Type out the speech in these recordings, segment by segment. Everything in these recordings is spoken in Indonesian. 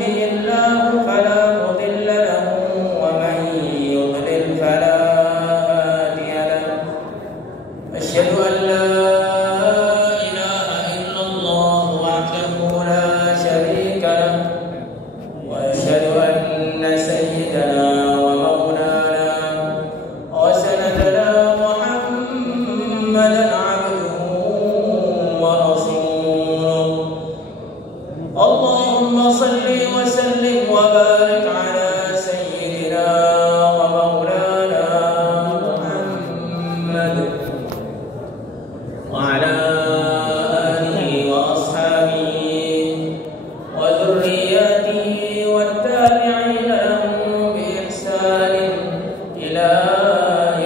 يهده الله فلا مضل له ومن يضلل فلا هادي له أشهد أن لا إله إلا الله وحده لا شريك له وأشهد أن سيدنا ومولانا وسندنا محمدا عبده ورسوله اللهم صل وسلم وبارك على سيدنا ومولانا محمد وعلى آله وأصحابه وذرياته والتابعين لهم بإحسان إلى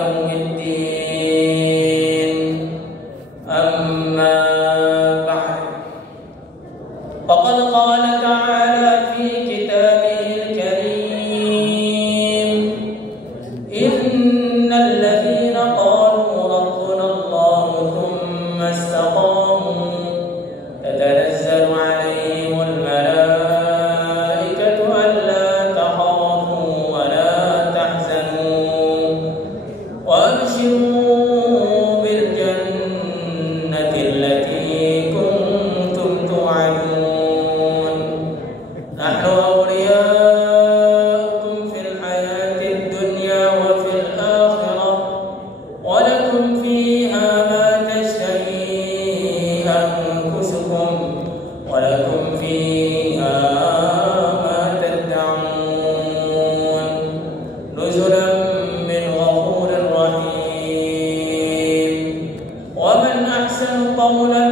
يوم الدين أما بعد فقد قال تعالى في كتابه الكريم إن الذين قالوا ربنا الله ثم استقاموا تتنزل عليهم الملائكة ألا تخافوا ولا تحزنوا وأبشروا بالجنة التي كنتم توعدون نحن أولياؤكم في الحياة الدنيا وفي الآخرة ولكم فيها ما تشتهي أنفسكم ولكم فيها ما تدعون نزلا من غفور رحيم ومن أحسن قولا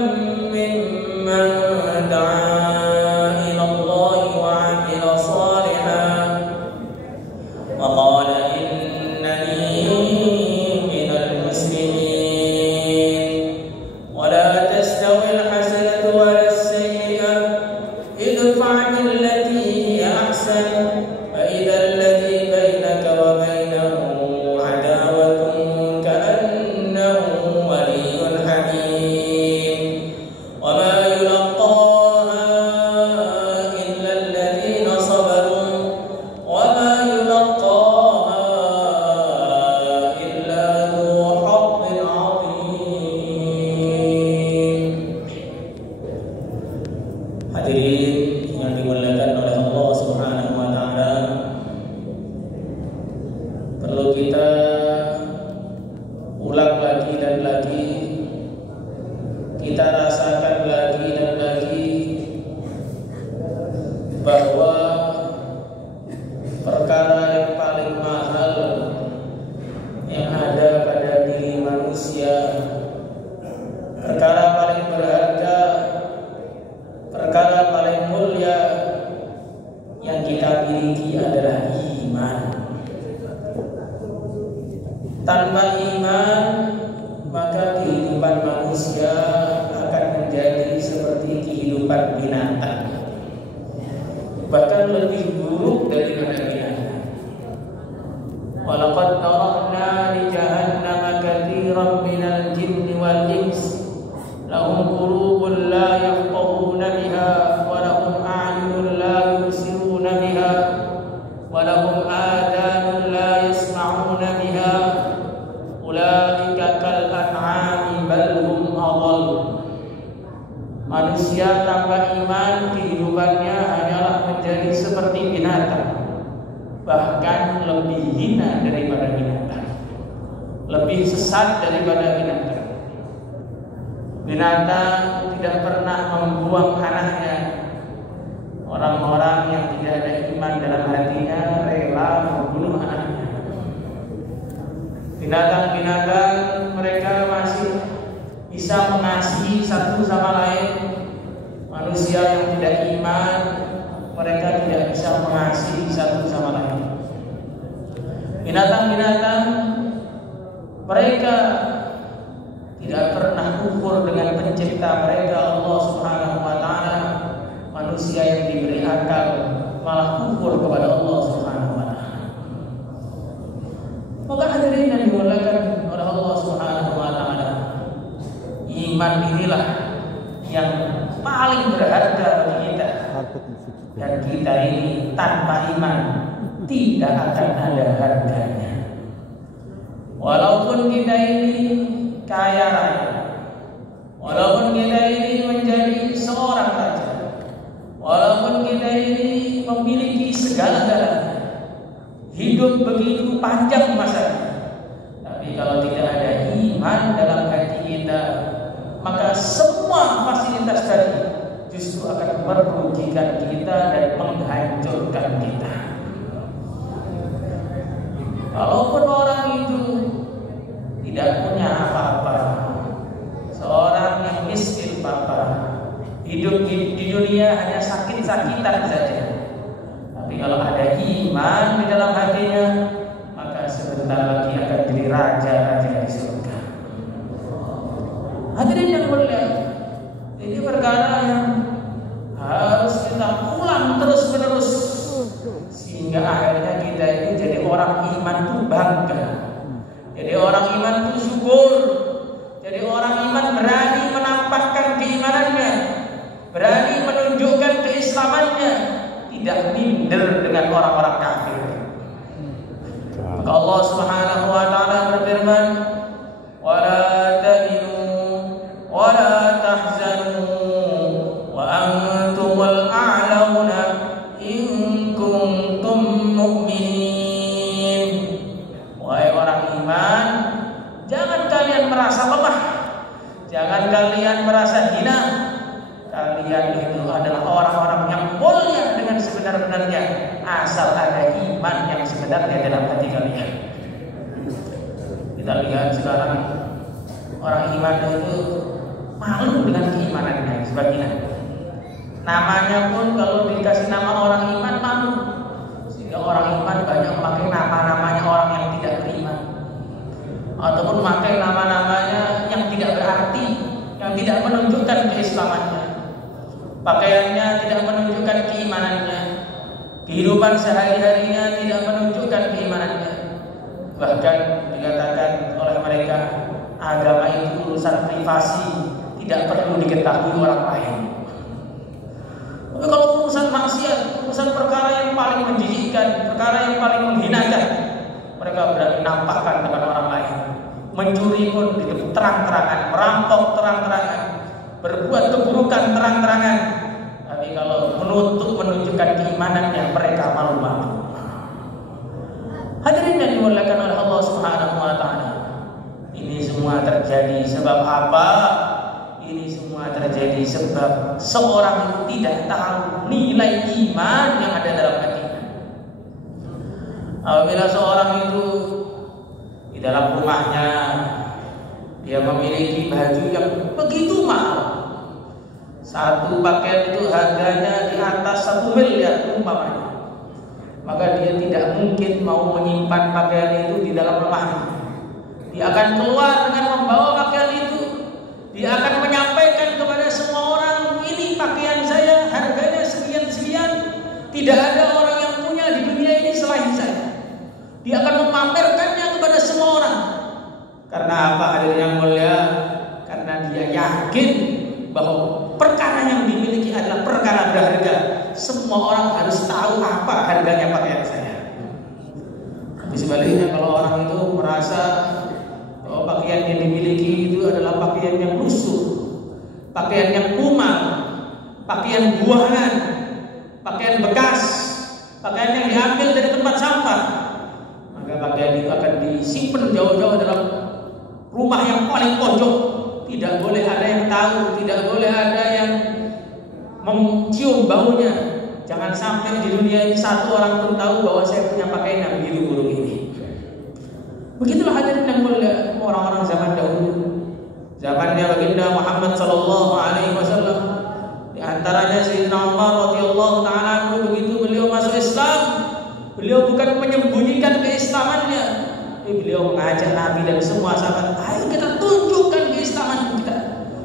ممن دعا إلى الله وعمل صالحا وقال إنني من المسلمين ولا تستوي الحسنة ولا السيئة ادفع بالتي هي أحسن فإذا الذي بينك وبينه عداوة كأنه ولي حميم وما يلقاها إلا الذين صبروا وما يلقاها إلا ذو حظ عظيم. Hadirin yang dimuliakan oleh Allah Subhanahu wa taala, perlu kita ulang lagi dan lagi, kita rasakan lagi dan lagi bahwa perkara yang paling mahal yang ada pada diri manusia, perkara paling berharga, perkara paling mulia yang kita miliki adalah iman. Tanpa iman, maka kehidupan manusia akan menjadi seperti kehidupan binatang, bahkan lebih buruk daripada binatang. Walaqad dara'na li jahannama katsiran minal jinni wal ins lahum qulubun la yafqahuna biha wa lahum a'yunun la yubsiruna biha wa lahum adhanun la yasma'una biha ulaika kal an'ami bal hum adall. Manusia tanpa iman kehidupannya hanyalah menjadi seperti binatang, bahkan lebih hina daripada binatang, lebih sesat daripada binatang. Binatang tidak pernah membuang anaknya. Orang-orang yang tidak ada iman dalam hatinya rela membunuh anaknya. Binatang-binatang mereka masih bisa mengasihi satu sama lain. Manusia yang tidak iman, mereka tidak bisa mengasihi satu sama lain. Binatang-binatang mereka tidak pernah kufur dengan pencipta mereka Allah Subhanahu wa taala. Manusia yang diberi akal malah kufur kepada Allah Subhanahu wa taala. Maka hadirin yang dimuliakan oleh Allah Subhanahu wa taala, iman inilah yang paling berharga bagi kita. Dan kita ini tanpa iman tidak akan ada harganya. Walaupun kita ini kaya raya, walaupun kita ini menjadi seorang raja, walaupun kita ini memiliki segala-galanya, hidup begitu panjang masanya, tapi kalau tidak ada iman dalam hati kita, maka semua fasilitas tadi justru akan merugikan kita dan menghancurkan kita. Walaupun orang itu tidak punya apa-apa, seorang yang miskin hidup di dunia hanya sakit-sakitan saja, tapi kalau ada iman di dalam hatinya, maka sebentar lagi akan jadi raja-raja di surga. Hadirin yang mulia, ini perkara yang harus kita ulang terus-menerus, sehingga akhirnya kita ini jadi orang iman itu bangga, jadi orang iman itu syukur, jadi orang iman berani menampakkan keimanannya, berani menunjukkan keislamannya, tidak minder dengan orang-orang kafir. Maka Allah Subhanahu wa taala berfirman, "Wala tahinu wala tahzanu wa antumul a'launa in kuntum mu'minin." Wahai orang iman, jangan kalian merasa lemah, jangan kalian merasa hina. Kalian itu adalah orang-orang yang mulia dengan sebenar-benarnya, asal ada iman yang sebenarnya dalam hati kalian. Kita lihat sekarang orang iman itu malu dengan keimanannya sebagian. Namanya pun kalau dikasih nama orang iman malu, sehingga orang iman banyak memakai nama-namanya orang yang tidak beriman, ataupun memakai nama-namanya yang tidak berarti, yang tidak menunjukkan keislamannya. Pakaiannya tidak menunjukkan keimanannya, kehidupan sehari-harinya tidak menunjukkan keimanannya. Bahkan dikatakan oleh mereka, agama itu urusan privasi, tidak perlu diketahui orang lain. Tapi kalau urusan maksiat, urusan perkara yang paling menjijikkan, perkara yang paling menghinakan, mereka berani nampakkan depan orang lain. Mencuri pun terang-terangan, merampok terang-terangan, berbuat keburukan terang-terangan. Tapi kalau menunjukkan keimanannya, mereka malu-malu. Hadirin yang dimuliakan oleh Allah Subhanahu wa taala, ini semua terjadi sebab apa? Ini semua terjadi sebab seorang itu tidak tahu nilai iman yang ada dalam hatinya. Apabila seorang itu di dalam rumahnya dia memiliki baju yang begitu mahal, satu pakaian itu harganya di atas 1 miliar umpamanya, maka dia tidak mungkin mau menyimpan pakaian itu di dalam rumahnya. Dia akan keluar dengan membawa pakaian itu. Dia akan menyampaikan kepada semua orang, ini pakaian saya, harganya sekian-sekian, tidak ada orang yang punya di dunia ini selain saya. Dia akan memamerkannya kepada semua orang. Karena apa, hadirin yang mulia? Karena dia yakin bahwa perkara yang dimiliki adalah perkara berharga. Semua orang harus tahu apa harganya pakaian saya. Tapi sebaliknya, kalau orang itu merasa bahwa pakaian yang dimiliki itu adalah pakaian yang lusuh, pakaian yang kumal, pakaian buangan, pakaian bekas, pakaian yang diambil dari tempat sampah, maka pakaian itu akan disimpan jauh-jauh dalam rumah yang paling pojok. Tidak boleh ada yang tahu, tidak boleh ada yang mencium baunya. Jangan sampai di dunia ini satu orang pun tahu bahwa saya punya pakaian yang begitu buruk ini. Begitulah hadirin yang mulia orang-orang zaman dahulu. Zamannya baginda Muhammad sallallahu alaihi wasallam. Di antaranya Sayyidina Umar radhiyallahu taala begitu beliau masuk Islam, beliau bukan menyembunyikan keislamannya, tapi beliau mengajak Nabi dan semua sahabat, ayo kita tunjukkan keislaman kita.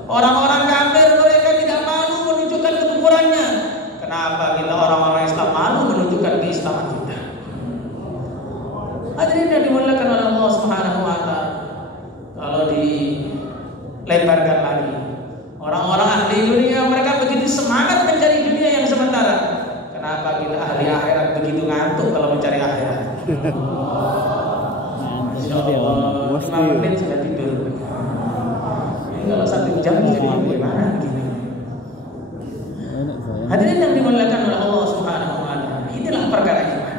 Orang-orang kafir mereka tidak malu menunjukkan kekufurannya. Kenapa kita orang-orang Islam malu menunjukkan keislaman kita? Hadirin yang dimuliakan oleh Allah Subhanahu wa taala. Kalau dilebarkan lagi, orang-orang ahli dunia mereka begitu semangat mencari dunia yang sementara. Kenapa kita ahli akhirat begitu ngantuk kalau mencari akhirat? Masya Allah, 5 menit sudah tidur. Ya, kalau 1 jam jadi gimana gini? Hadirin yang dimuliakan oleh Allah Subhanahu wa Ta'ala, inilah perkara iman.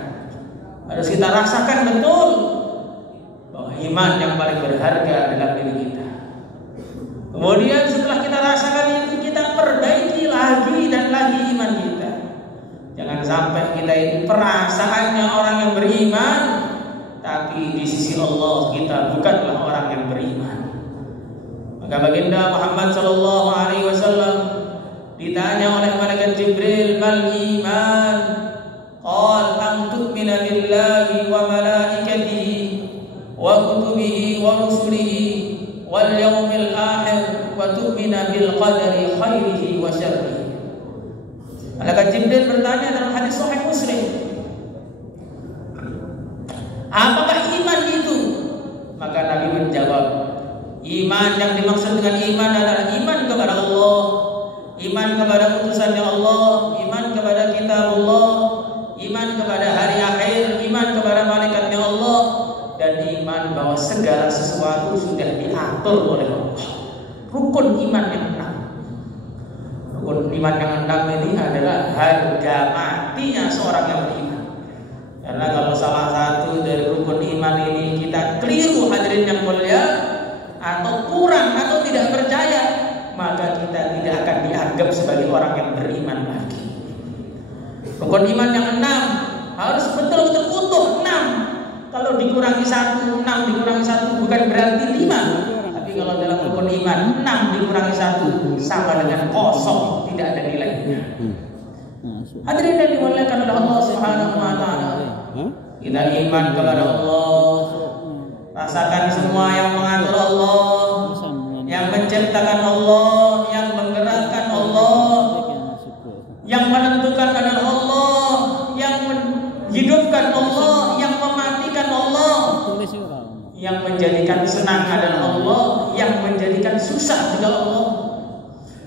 Harus kita rasakan betul bahwa iman yang paling berharga dalam diri kita. Kemudian setelah kita rasakan itu, kita perbaiki lagi dan lagi iman kita. Jangan sampai kita ini perasaannya orang yang beriman, tapi di sisi Allah kita bukanlah orang yang beriman. Maka baginda Muhammad sallallahu alaihi wasallam ditanya oleh malaikat Jibril, "Mal iman?" Qal an tu'mina billahi wa malaikatihi wa kutubihi wa rusulihi wal yaumil akhir wa tu'mina bil qadari khairihi wa syarrihi. Malaikat Jibril bertanya dalam hadis sahih Muslim, apakah iman itu? Maka Nabi menjawab, iman yang dimaksud dengan iman adalah iman kepada Allah, iman kepada utusannya Allah, iman kepada kitab Allah, iman kepada hari akhir, iman kepada malaikatnya Allah, dan iman bahwa segala sesuatu sudah diatur oleh Allah. Rukun iman yang 6. Rukun iman yang 6 ini adalah harga matinya seorang yang beriman. Karena kalau salah satu dari rukun iman ini kita keliru, hadirin yang mulia, atau kurang atau tidak percaya, maka kita tidak akan dianggap sebagai orang yang beriman lagi. Rukun iman yang 6 harus betul-betul utuh 6. Kalau dikurangi 1, 6 dikurangi 1 bukan berarti 5. Tapi kalau dalam rukun iman 6 dikurangi 1 sama dengan kosong, tidak ada nilainya. Hadirin yang dimuliakan oleh Allah Subhanahu wa Ta'ala, kita iman kepada Allah, rasakan semua yang mengatur Allah, yang menciptakan Allah, yang menggerakkan Allah, yang menentukan adalah Allah, yang menghidupkan Allah, yang mematikan Allah, yang menjadikan senang adalah Allah, yang menjadikan susah juga Allah,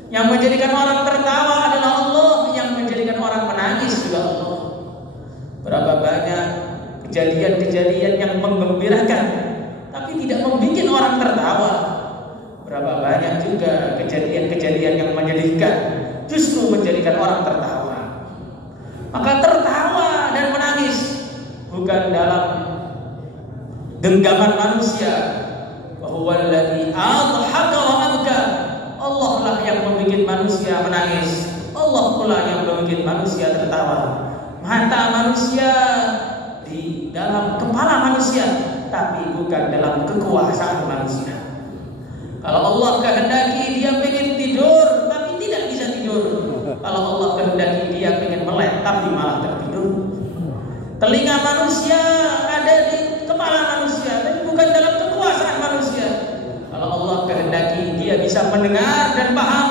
yang menjadikan orang tertawa adalah Allah, yang menjadikan orang menangis juga Allah. Berapa banyak kejadian-kejadian yang menggembirakan tapi tidak membuat orang tertawa. Berapa banyak juga kejadian-kejadian yang menyedihkan justru menjadikan orang tertawa. Maka tertawa dan menangis bukan dalam genggaman manusia. Wahuwallazi adhaka wa abka. Allah lah yang membuat manusia menangis, Allah pula yang membuat manusia tertawa. Mata manusia di dalam kepala manusia, tapi bukan dalam kekuasaan manusia. Kalau Allah kehendaki dia pengen tidur tapi tidak bisa tidur. Kalau Allah kehendaki dia pengen melek tapi malah tertidur. Telinga manusia ada di kepala manusia, tapi bukan dalam kekuasaan manusia. Kalau Allah kehendaki dia bisa mendengar dan paham.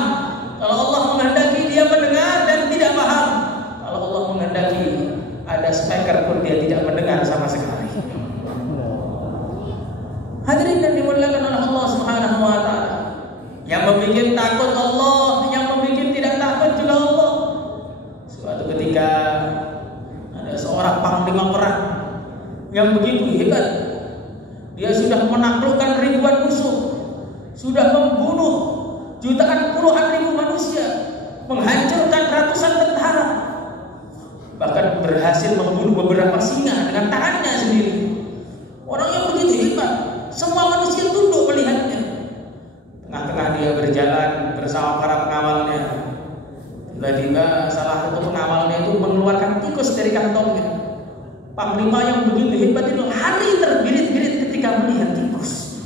Kalau Allah menghendaki dia mendengar dan tidak paham. Kalau Allah menghendaki ada speaker pun dia tidak mendengar sama sekali. Hadirin yang dimuliakan oleh Allah Subhanahu wa Ta'ala, yang membuat takut Allah, yang membuat tidak takut juga Allah. Suatu ketika ada seorang panglima perang yang begitu hebat. Dia sudah menaklukkan ribuan musuh, sudah membunuh jutaan puluhan ribu manusia, menghancurkan ratusan tentara, bahkan berhasil membunuh beberapa singa dengan tangannya sendiri. Orang yang begitu hebat, semua manusia tunduk melihatnya. Tengah-tengah dia berjalan bersama para pengawalnya. Tiba-tiba salah satu pengawalnya itu mengeluarkan tikus dari kantongnya. Panglima yang begitu hebat itu lari terbirit-birit ketika melihat tikus.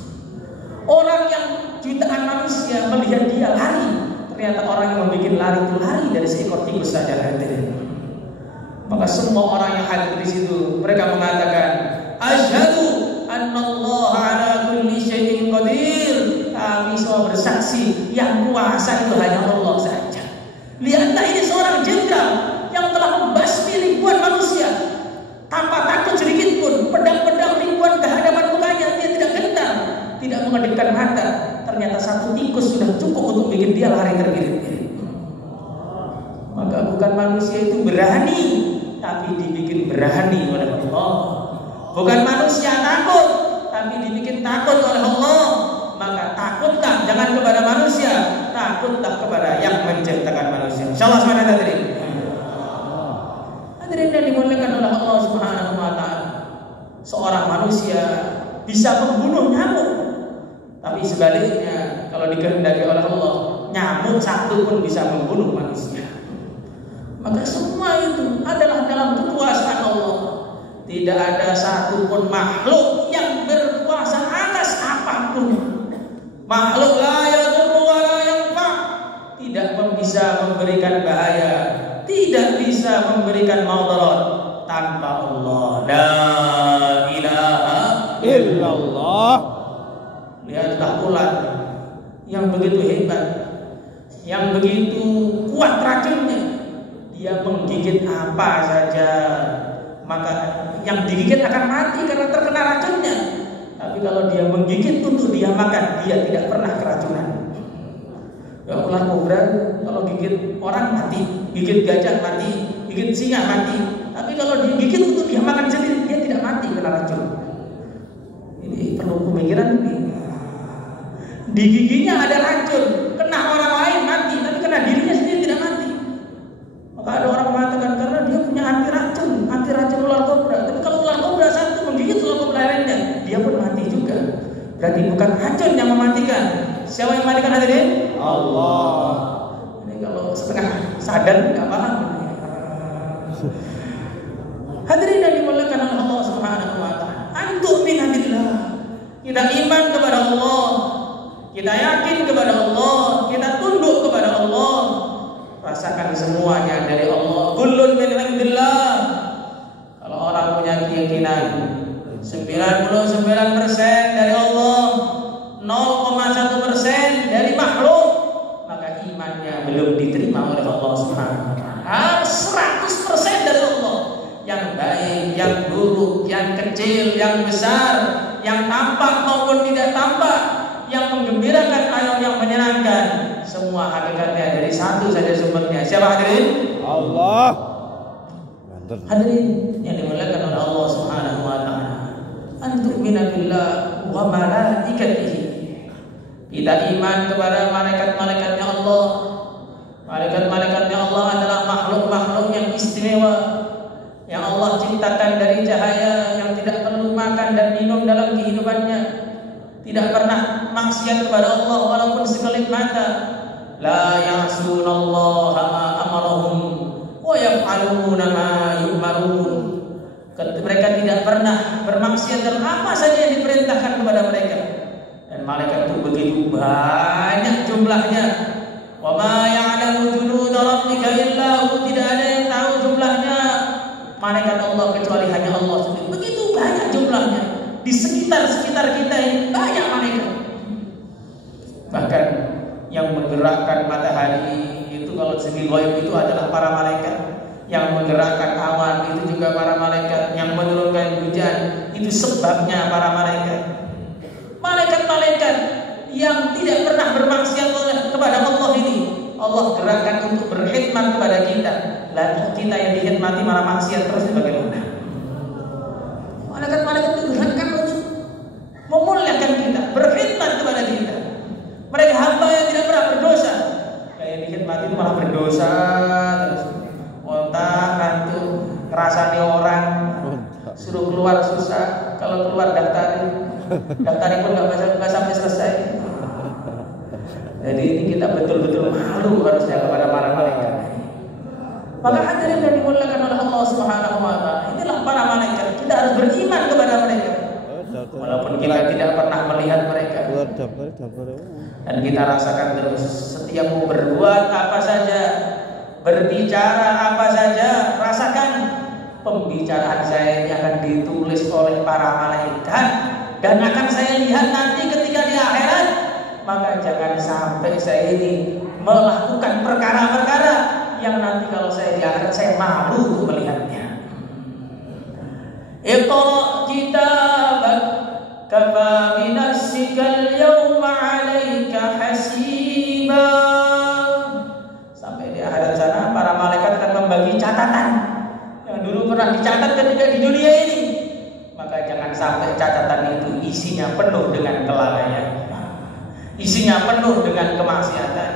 Orang yang jutaan manusia melihat dia lari, ternyata orang yang membuat lari itu lari dari seekor tikus saja. Maka semua orang yang hadir di situ mereka mengatakan, asyhadu annallaha ala kulli syai'in qadir. Kami semua bersaksi yang kuasa itu hanya Allah saja. Lihatlah, ini seorang jenderal yang telah membasmi ribuan manusia tanpa takut sedikit pun. Pedang-pedang ribuan ke hadapan mukanya, dia tidak gentar, tidak mengedipkan mata. Ternyata satu tikus sudah cukup untuk bikin dia lari terbirit-birit. Maka bukan manusia itu berani, tapi dibikin berani oleh Allah. Bukan manusia takut, tapi dibikin takut oleh Allah. Maka takutlah jangan kepada manusia, takutlah kepada yang menciptakan manusia. Insyaallah semuanya hadirin. Hadirin yang dimuliakan oleh Allah Subhanahu wa taala. Seorang manusia bisa membunuh nyamuk, tapi sebaliknya kalau dikehendaki oleh Allah, nyamuk satu pun bisa membunuh manusia. Maka semua itu adalah dalam kekuasaan Allah. Tidak ada satupun makhluk yang berkuasa atas apapun. Makhluk la yadurru wa la yanfa, tidak bisa memberikan bahaya, tidak bisa memberikan madarat tanpa Allah. La ilaha illallah. Lihatlah ular yang begitu hebat, yang begitu kuat racunnya. Dia menggigit apa saja, maka yang digigit akan mati karena terkena racunnya. Tapi kalau dia menggigit untuk dia makan, dia tidak pernah keracunan. Ya, ular kobra kalau gigit orang mati, gigit gajah mati, gigit singa mati. Tapi kalau digigit untuk dia makan sendiri, dia tidak mati kena racun. Ini perlu pemikiran ini. Di giginya ada racun, kena orang lain mati, tapi kena dirinya sendiri tidak mati. Maka ada orang mengatakan karena dia punya anti racun ular kobra. Tapi kalau ular kobra satu menggigit ular kobra lainnya, dia pun mati juga. Berarti bukan racun yang mematikan. Siapa yang mematikan hadirin? Allah. Ini kalau setengah sadar nggak paham. Hadirin yang dimuliakan oleh Allah Subhanahu wa taala. Antum minallah. Kita iman kepada Allah, kita yakin kepada Allah, kita tunduk kepada Allah. Rasakan semuanya dari Allah. Kullun min indillah. Kalau orang punya keyakinan 99% dari Allah, 0,1% dari makhluk, maka imannya belum diterima oleh Allah Subhanahu wa taala. 100% dari Allah. Yang baik, yang buruk, yang kecil, yang besar, yang tampak maupun tidak tampak, yang menggembirakan atau yang menyenangkan, semua hakikatnya dari satu saja sumbernya. Siapa hadirin? Allah. Hadirin yang dimuliakan oleh Allah Subhanahu wa taala. Antu'mina billah wa malaikatihi. Kita iman kepada malaikat-malaikatnya Allah. Malaikat-malaikatnya Allah adalah makhluk-makhluk yang istimewa, yang Allah ciptakan dari cahaya, yang tidak perlu makan dan minum dalam kehidupannya, tidak pernah maksiat kepada Allah walaupun sekelip mata. La ya'sunallaha ma amarahum wa yaf'aluna ma yu'marun. Mereka tidak pernah bermaksiat dalam apa saja yang diperintahkan kepada mereka. Dan malaikat itu begitu banyak jumlahnya. Wa ma ya'lamu junuda rabbika illa hu. Tidak ada yang tahu jumlahnya malaikat Allah kecuali hanya Allah sendiri. Begitu banyak jumlahnya. Di sekitar kita ini banyak malaikat. Bahkan yang menggerakkan matahari itu kalau segi ghaib itu adalah para malaikat. Yang menggerakkan awan itu juga para malaikat. Yang menurunkan hujan itu sebabnya para malaikat. Malaikat-malaikat yang tidak pernah bermaksiat kepada Allah ini, Allah gerakkan untuk berkhidmat kepada kita. Lalu kita yang dikhidmati malah maksiat terus bagaimana? Malaikat-malaikat itu gerakkan untuk memuliakan kita, berkhidmat kepada kita. Mereka hamba yang tidak pernah berdosa. Kayak dikhidmati itu malah berdosa terus. Otak kantuk ngerasani orang, suruh keluar susah, kalau keluar daftarin pun nggak sampai selesai. Jadi ini kita betul-betul malu harusnya kepada para malaikat. Maka hadirin yang dimuliakan oleh Allah Subhanahu wa taala, inilah para malaikat. Kita harus beriman kepada mereka. Walaupun kita tidak pernah melihat mereka. Dan kita rasakan terus setiap berbuat apa saja, berbicara apa saja, rasakan pembicaraan saya ini akan ditulis oleh para malaikat dan akan saya lihat nanti ketika di akhirat. Maka jangan sampai saya ini melakukan perkara-perkara yang nanti kalau saya di akhirat saya malu untuk melihatnya. Iqra kitabak kafa binafsikal yawma 'alaika hasiba. Sampai di akhirat sana para malaikat catatan yang dulu pernah dicatat ketika di dunia ini, maka jangan sampai catatan itu isinya penuh dengan kelalaian, isinya penuh dengan kemaksiatan,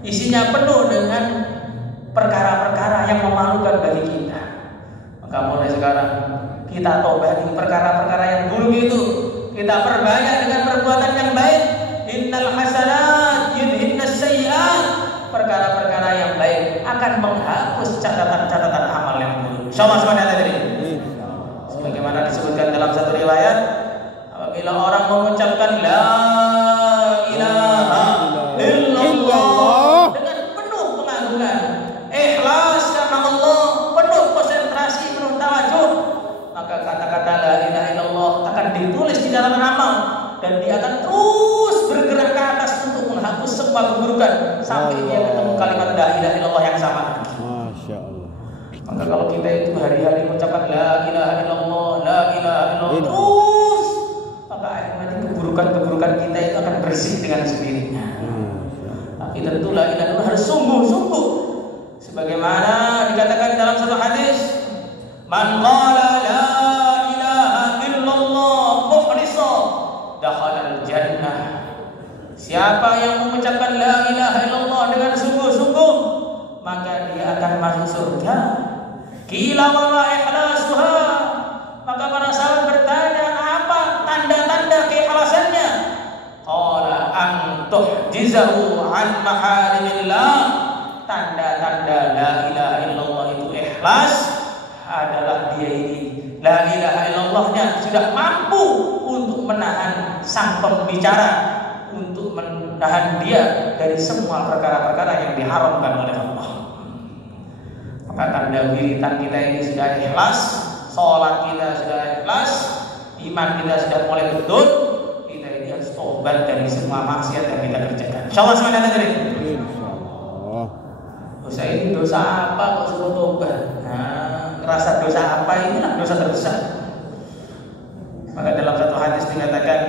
isinya penuh dengan perkara-perkara yang memalukan bagi kita. Maka mulai sekarang kita tobati perkara-perkara yang buruk itu, kita perbanyak dengan perbuatan yang baik. Innal hasanat yudhinnas sayyi'at. Perkara-perkara yang baik akan menghapus catatan-catatan amal yang buruk. Insyaallah semuanya tadi. Sebagaimana disebutkan dalam satu riwayat, apabila orang mengucapkan la ilaha illallah dengan penuh pengagungan, ikhlas karena Allah, penuh konsentrasi, penuh tawajuh, maka kata-kata la ilaha illallah akan ditulis di dalam amal dan dia akan terus bergerak ke atas untuk menghapus semua keburukan sampai dia ketemu kalimat la ilaha illallah yang sama. Masya Allah. Maka kalau kita itu hari-hari mengucapkan la ilaha illallah, la ilaha illallah terus, maka akhirnya keburukan-keburukan kita itu akan bersih dengan sendirinya. Tapi tentu la ilaha illallah harus sungguh-sungguh. Sebagaimana dikatakan dalam satu hadis, man qala la ilaha illallah mukhlishan dakhala al-jannah. Siapa yang mengucapkan la ilaha illallah dengan sungguh-sungguh, maka dia akan masuk surga. Qila wa ma ikhlasuha. Maka para sahabat bertanya, apa tanda-tanda keikhlasannya? Qala an tuhjizahu an maharimillah. Tanda-tanda la ilaha illallah itu ikhlas adalah dia ini la ilaha illallahnya sudah mampu untuk menahan sang pembicara, untuk menahan dia dari semua perkara-perkara yang diharamkan oleh Allah. Maka tanda wiritan kita ini sudah ikhlas, sholat kita sudah ikhlas, iman kita sudah mulai betul, kita ini harus tobat dari semua maksiat yang kita kerjakan. Insyaallah semuanya tadi. Dosa ini dosa apa kok suruh tobat? Nah, ngerasa dosa apa inilah dosa terbesar. Maka dalam satu hadis dikatakan,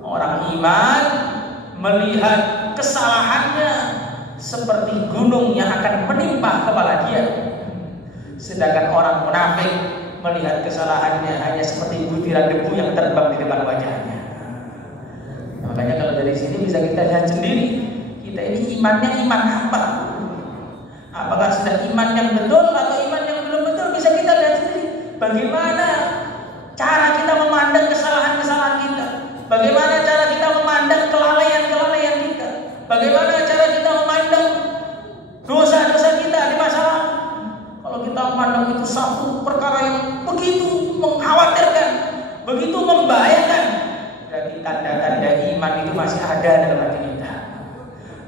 orang iman melihat kesalahannya seperti gunung yang akan menimpa kepala dia, sedangkan orang munafik melihat kesalahannya hanya seperti butiran debu yang terbang di depan wajahnya. Makanya kalau dari sini bisa kita lihat sendiri, kita ini imannya iman apa? Apakah sudah iman yang betul atau iman yang belum betul, bisa kita lihat sendiri. Bagaimana cara kita memandang kesalahan-kesalahan kita, bagaimana cara kita memandang kelalaian-kelalaian kita, bagaimana cara kita memandang dosa-dosa kita di masa lalu. Kalau kita memandang itu satu perkara yang begitu mengkhawatirkan, begitu membahayakan, berarti tanda-tanda iman itu masih ada dalam hati kita.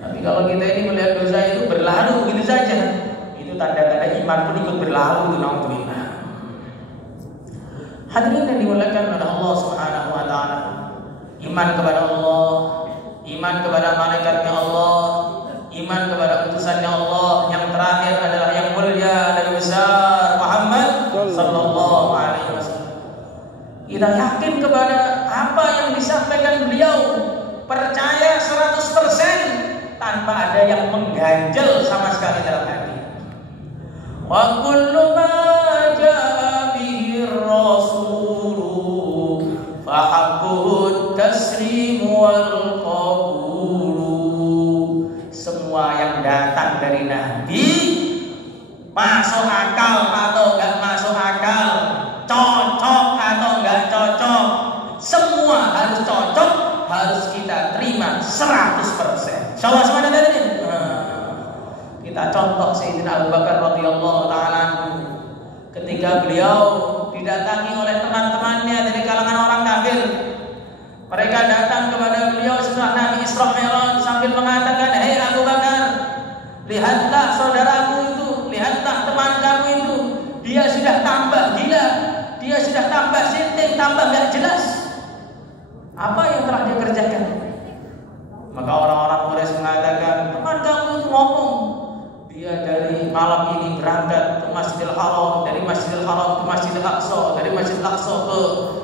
Tapi kalau kita ini melihat dosa itu berlalu begitu saja, itu tanda-tanda iman pun ikut berlalu. Alhamdulillah. Hadirin yang dimuliakan oleh Allah Subhanahu wa taala, iman kepada Allah, iman kepada malaikatnya Allah, iman kepada utusannya Allah, yang terakhir adalah yang mulia dan besar Muhammad sallallahu alaihi wasallam. Kita yakin kepada apa yang disampaikan beliau, percaya 100% tanpa ada yang mengganjal sama sekali dalam hati. Wa kullu ma jaa bihi ar-rasul fa haqqut taslim wal qabul. Semua yang datang dari Nabi, masuk akal atau enggak masuk akal, cocok atau enggak cocok, semua harus cocok, harus kita terima 100%. Insyaallah semuanya dari ini. Kita contoh Sayyidina Abu Bakar radhiyallahu taala ketika beliau didatangi oleh teman-temannya dari kalangan orang kafir. Mereka datang kepada beliau setelah Nabi Isra Mi'raj sambil mengatakan, "Hei Abu Bakar, lihatlah saudaraku itu, lihatlah teman kamu itu, dia sudah tambah gila, dia sudah tambah sinting, tambah gak jelas. Apa yang telah dia kerjakan?" Maka orang-orang Quraisy mengatakan, "Teman kamu itu ngomong, dia dari malam ini berangkat ke Masjidil Haram, dari Masjidil Haram ke Masjidil Aqsa, dari Masjidil Aqsa ke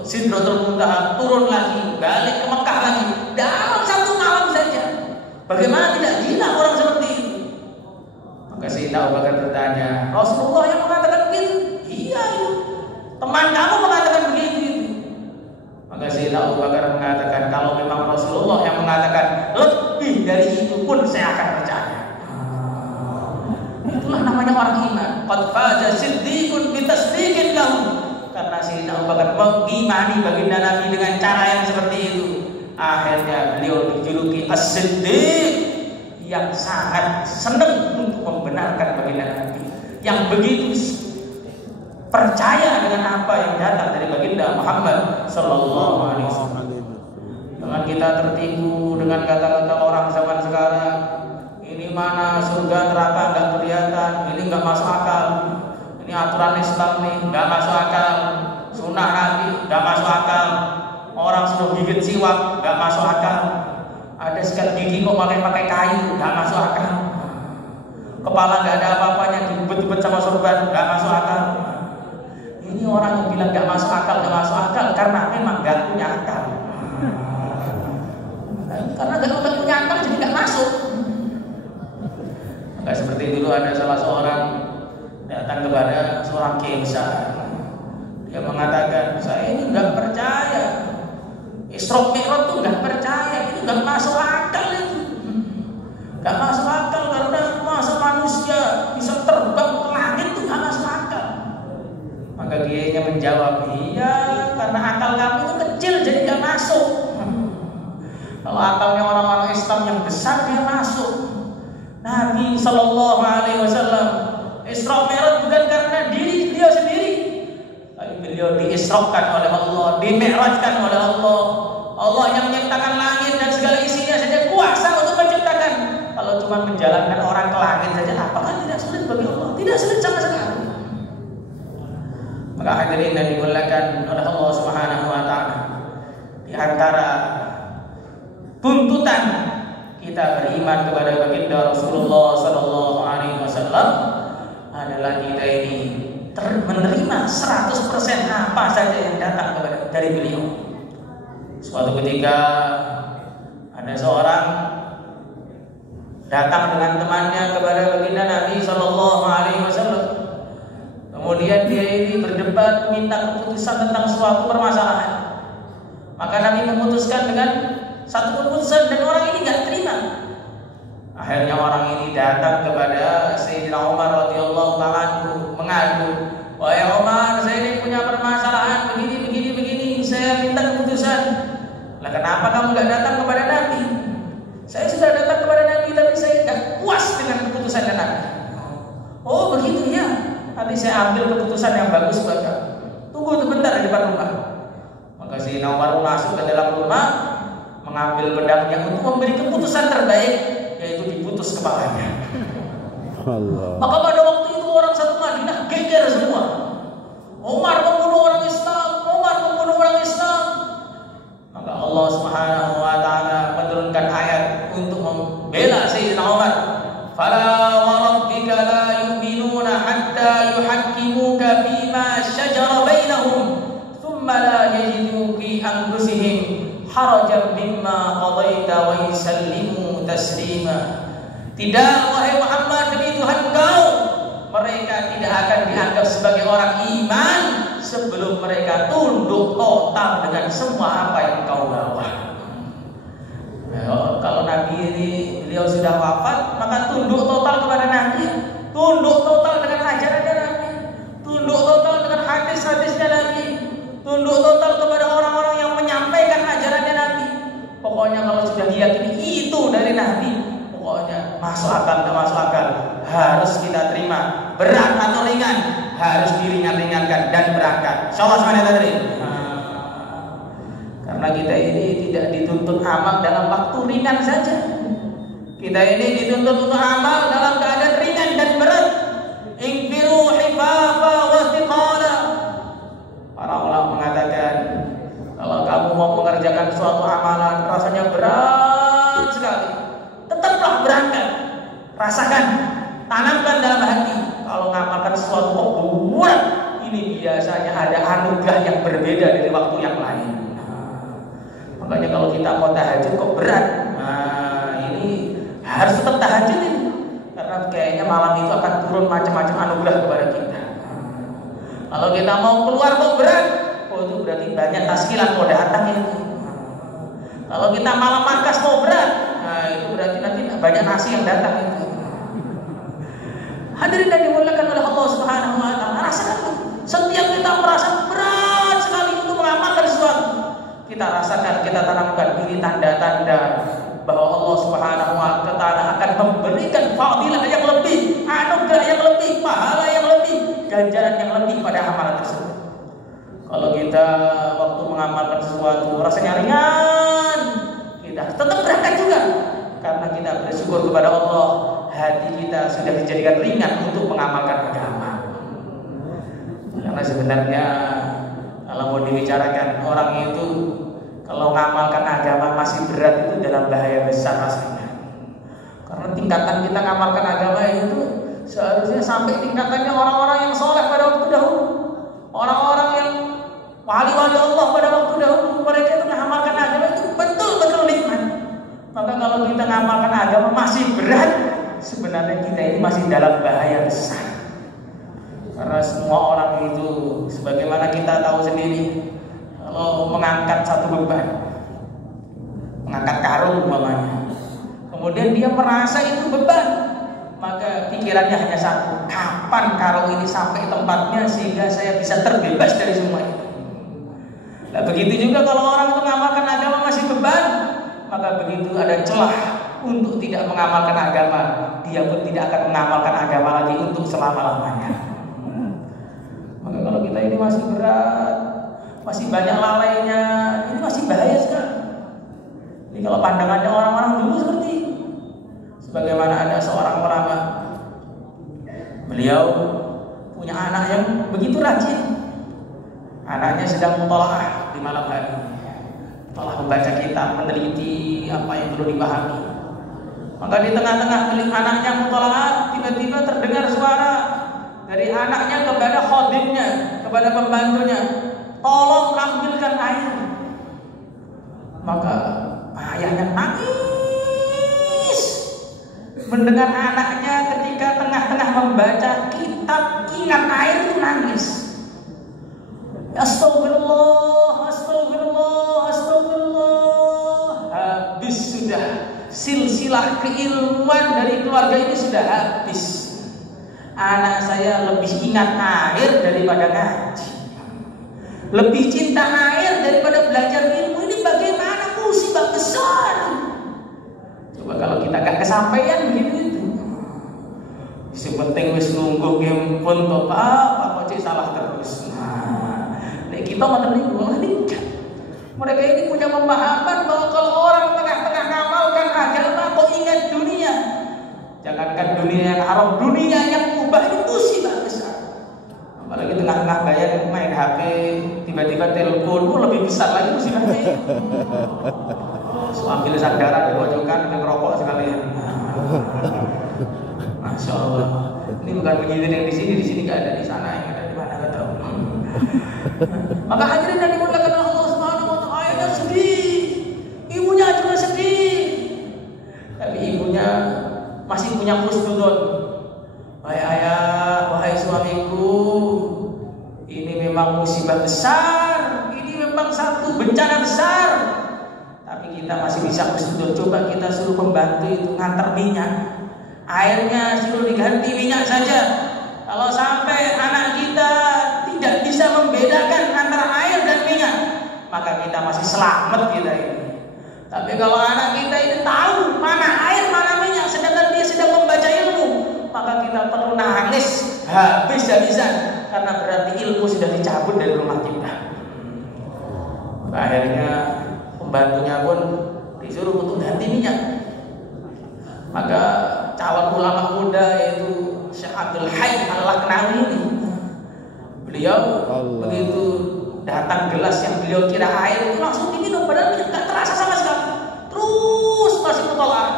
Sidratul Muntaha, turun lagi, balik ke Mekah lagi, dalam satu malam saja. Bagaimana tidak gila orang seperti itu?" Maka Sayyidina Abu Bakar bertanya, Rasulullah yang mengatakan begitu. Iya itu. Teman kamu mengatakan begitu. Maka Sayyidina Abu Bakar mengatakan, kalau memang Rasulullah yang mengatakan lebih dari itu pun saya akan percaya. Itulah namanya orang iman. Qad faza siddiqun bi tasdiqin lahu. Karena Sayyidina Abu Bakar mengimani baginda Nabi dengan cara yang seperti itu, akhirnya beliau dijuluki As-Siddiq, yang sangat senang untuk membenarkan baginda Nabi, yang begitu percaya dengan apa yang datang dari baginda Muhammad sallallahu alaihi wasallam. Jangan kita tertipu dengan kata-kata orang zaman sekarang. Ini mana surga neraka enggak kelihatan, ini enggak masuk akal. Ini aturan Islam nih enggak masuk akal. Sunnah Nabi enggak masuk akal. Orang suruh gigit siwak enggak masuk akal. Ada sikat gigi kok pakai kayu enggak masuk akal. Kepala enggak ada apa-apanya dibet-bet sama sorban enggak masuk akal. Ini orang yang bilang gak masuk akal karena memang gak punya akal. Karena gak punya akal jadi gak masuk. Maka seperti dulu ada salah seorang datang kepada seorang kiai besar. Dia mengatakan, saya ini gak percaya. Isra Mi'raj itu gak percaya, itu gak masuk akal itu. Gak masuk akal karena masa manusia bisa terbang ke langit itu gak masuk akal. Maka kiainya menjawab, iya karena akal kamu itu kecil jadi gak masuk. Kalau akalnya orang-orang Islam yang besar dia masuk. Nabi Sallallahu Alaihi Wasallam Isra Mi'raj bukan karena diri beliau sendiri, tapi beliau diisrakan oleh Allah, dimi'rajkan oleh Allah. Allah yang menciptakan langit dan segala isinya saja kuasa untuk menciptakan. Kalau cuma menjalankan orang ke langit saja, apakah tidak sulit bagi Allah? Tidak sulit sama sekali. Maka hadirin yang dimuliakan oleh Allah Subhanahu wa taala, di antara tuntutan kita beriman kepada baginda Rasulullah sallallahu alaihi wasallam adalah kita ini menerima 100% apa saja yang datang dari beliau. Suatu ketika ada seorang datang dengan temannya kepada baginda Nabi sallallahu alaihi wasallam. Kemudian dia ini berdebat minta keputusan tentang suatu permasalahan. Maka Nabi memutuskan dengan satu keputusan dan orang ini tidak terima. Akhirnya orang ini datang kepada Sayyidina Umar radhiyallahu ta'ala anhu mengadu, "Wahai Umar, saya ini punya permasalahan begini, saya minta keputusan." Lah kenapa kamu tidak datang kepada Nabi? Saya sudah datang kepada Nabi tapi saya tidak puas dengan keputusan Nabi. Oh begitu ya. Nanti saya ambil keputusan yang bagus buat kamu. Tunggu sebentar di depan rumah. Maka si Umar masuk ke dalam rumah, mengambil pedangnya untuk memberi keputusan terbaik, yaitu diputus kepalanya. Allah. Maka pada waktu itu orang satu Madinah geger semua. Umar membunuh orang Islam, Umar membunuh orang Islam. Maka Allah Subhanahu wa taala menurunkan ayat untuk membela Sayyidina Umar. Fala wa rabbika la yu'minuna hatta yuhakkimuka fima shajara bainahum thumma la yajidu fi anfusihim harajan mimma qadaita wa yusallimu taslima. Tidak wahai Muhammad, demi Tuhan kau, mereka tidak akan dianggap sebagai orang iman sebelum mereka tunduk total dengan semua apa yang kau bawa. Kalau Nabi ini beliau sudah wafat, maka tunduk total kepada Nabi, tunduk total dengan ajarannya Nabi, tunduk total dengan hadis-hadisnya Nabi, tunduk total kepada orang-orang yang menyampaikan ajarannya Nabi. Pokoknya kalau sudah diyakini itu dari Nabi, pokoknya masuk akal atau masuk akal harus kita terima, berat atau ringan harus diringan-ringankan dan berangkat. Insyaallah semuanya tadi. Karena kita ini tidak dituntut amal dalam waktu ringan saja. Kita ini dituntut untuk amal dalam keadaan ringan dan berat. Infiru hifafa wa thiqala. Para ulama mengatakan, kalau kamu mau mengerjakan suatu amalan rasanya berat sekali, tetaplah berangkat. Rasakan, tanamkan dalam hati. Kalau ngamalkan sesuatu kok berat, ini biasanya ada anugerah yang berbeda dari waktu yang lain. Makanya kalau kita mau tahajud kok berat, nah ini harus tetap tahajud ini, karena kayaknya malam itu akan turun macam-macam anugerah kepada kita. Kalau kita mau keluar kok berat, oh itu berarti banyak taskilan mau datang itu. Kalau kita malam markas mau berat, nah itu berarti nanti banyak nasi yang datang itu. Hadirin yang dimuliakan oleh Allah Subhanahu wa taala, rasakan setiap kita merasa berat sekali untuk mengamalkan sesuatu, kita rasakan, kita tanamkan ini tanda-tanda bahwa Allah Subhanahu wa taala akan memberikan fadilah yang lebih, anugerah yang lebih, pahala yang lebih, ganjaran yang lebih pada amalan tersebut. Kalau kita waktu mengamalkan sesuatu rasanya ringan, kita tetap berangkat juga karena kita bersyukur kepada Allah, hati kita sudah dijadikan ringan untuk mengamalkan agama. Karena sebenarnya kalau mau dibicarakan orang itu kalau mengamalkan agama masih berat, itu dalam bahaya besar rasanya. Karena tingkatan kita mengamalkan agama itu seharusnya sampai tingkatannya orang-orang yang soleh pada waktu dahulu, orang-orang yang wali-wali Allah pada waktu dahulu, mereka itu mengamalkan agama itu betul-betul nikmat. Maka kalau kita mengamalkan agama masih berat, sebenarnya kita ini masih dalam bahaya besar. Karena semua orang itu, sebagaimana kita tahu sendiri, kalau mengangkat satu beban, mengangkat karung umpamanya, kemudian dia merasa itu beban, maka pikirannya hanya satu, kapan karung ini sampai tempatnya sehingga saya bisa terbebas dari semua itu. Nah begitu juga kalau orang itu mengamalkan agama masih beban, maka begitu ada celah untuk tidak mengamalkan agama, dia pun tidak akan mengamalkan agama lagi untuk selama-lamanya. Maka kalau kita ini masih berat, masih banyak lalainya, ini masih bahaya sekali. Jadi kalau pandangannya orang-orang dulu seperti itu, sebagaimana ada seorang ulama, beliau punya anak yang begitu rajin. Anaknya sedang mutalaah di malam hari, telah membaca kitab, meneliti apa yang perlu dipahami. Maka di tengah-tengah anaknya mutalaah, tiba-tiba terdengar suara dari anaknya kepada khadimnya, kepada pembantunya, tolong ambilkan air. Maka ayahnya nangis mendengar anaknya ketika tengah-tengah membaca kitab ingat air itu nangis. Astagfirullah, astagfirullah, astagfirullah. Habis sudah, silsilah keilmuan dari keluarga ini sudah habis. Anak saya lebih ingat air daripada ngaji, lebih cinta air daripada belajar ilmu. Ini bagaimana musibah besar. Coba kalau kita gak kesampaian begitu itu. Sepenting wis nunggu game pun toh Pak kok salah terus. Kita meneliti mereka ini punya pemahaman bahwa kalau orang tengah-tengah ngamalkan agama kok ingat dunia. Jangankan dunia yang haram, dunia yang mubah itu musibah besar. Apalagi tengah-tengah bayar main HP, tiba-tiba telepon, lebih besar lagi musibahnya. Ambil sandaran di pojokan dengan rokok sekalian. Masya Allah. Ini bukan begitu yang di sini nggak ada, di sana yang ada di mana nggak tahu. Maka hadirin yang dimuliakan Allah Subhanahu wa taala, ayahnya sedih, ibunya juga sedih. Tapi ibunya masih punya husnuzon. Wahai ayah, wahai suamiku, ini memang musibah besar, ini memang satu bencana besar. Tapi kita masih bisa husnuzon. Coba kita suruh pembantu itu ngantar minyak, airnya suruh diganti minyak saja. Kalau sampai anak kita tidak bisa membedakan antara air dan minyak, maka kita masih selamat kita ini. Tapi kalau anak kita ini tahu mana air mana minyak, sedangkan dia sedang membaca ilmu, maka kita perlu nangis habis-habisan karena berarti ilmu sudah dicabut dari rumah kita. Akhirnya pembantunya pun disuruh untuk ganti minyak. Maka calon ulama muda yaitu Syekh Abdul Hayy Al-Laknawi ini, beliau begitu datang gelas yang beliau kira air itu langsung diminum, padahal tidak terasa sama sekali. Terus masih mutolaah,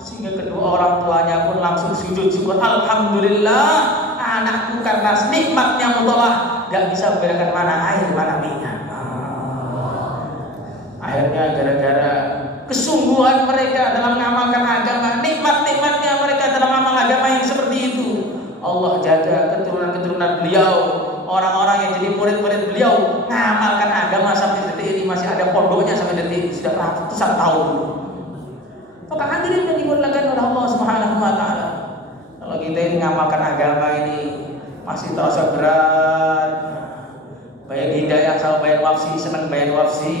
sehingga kedua orang tuanya pun langsung sujud syukur, alhamdulillah anakku karena nikmatnya mutolaah gak bisa membedakan mana air mana minyak. Akhirnya gara-gara kesungguhan mereka dalam mengamalkan agama, nikmat-nikmatnya mereka dalam amal agama yang seperti jadi murid-murid beliau, ngamalkan agama sampai detik ini, masih ada pondoknya sampai detik ini, sudah ratusan tahun. Maka hadirin yang dimuliakan oleh Allah Subhanahu wa taala. Kalau kita ini ngamalkan agama ini masih terasa berat. Bayar hidayah sama bayar wafsi, senang bayar wafsi.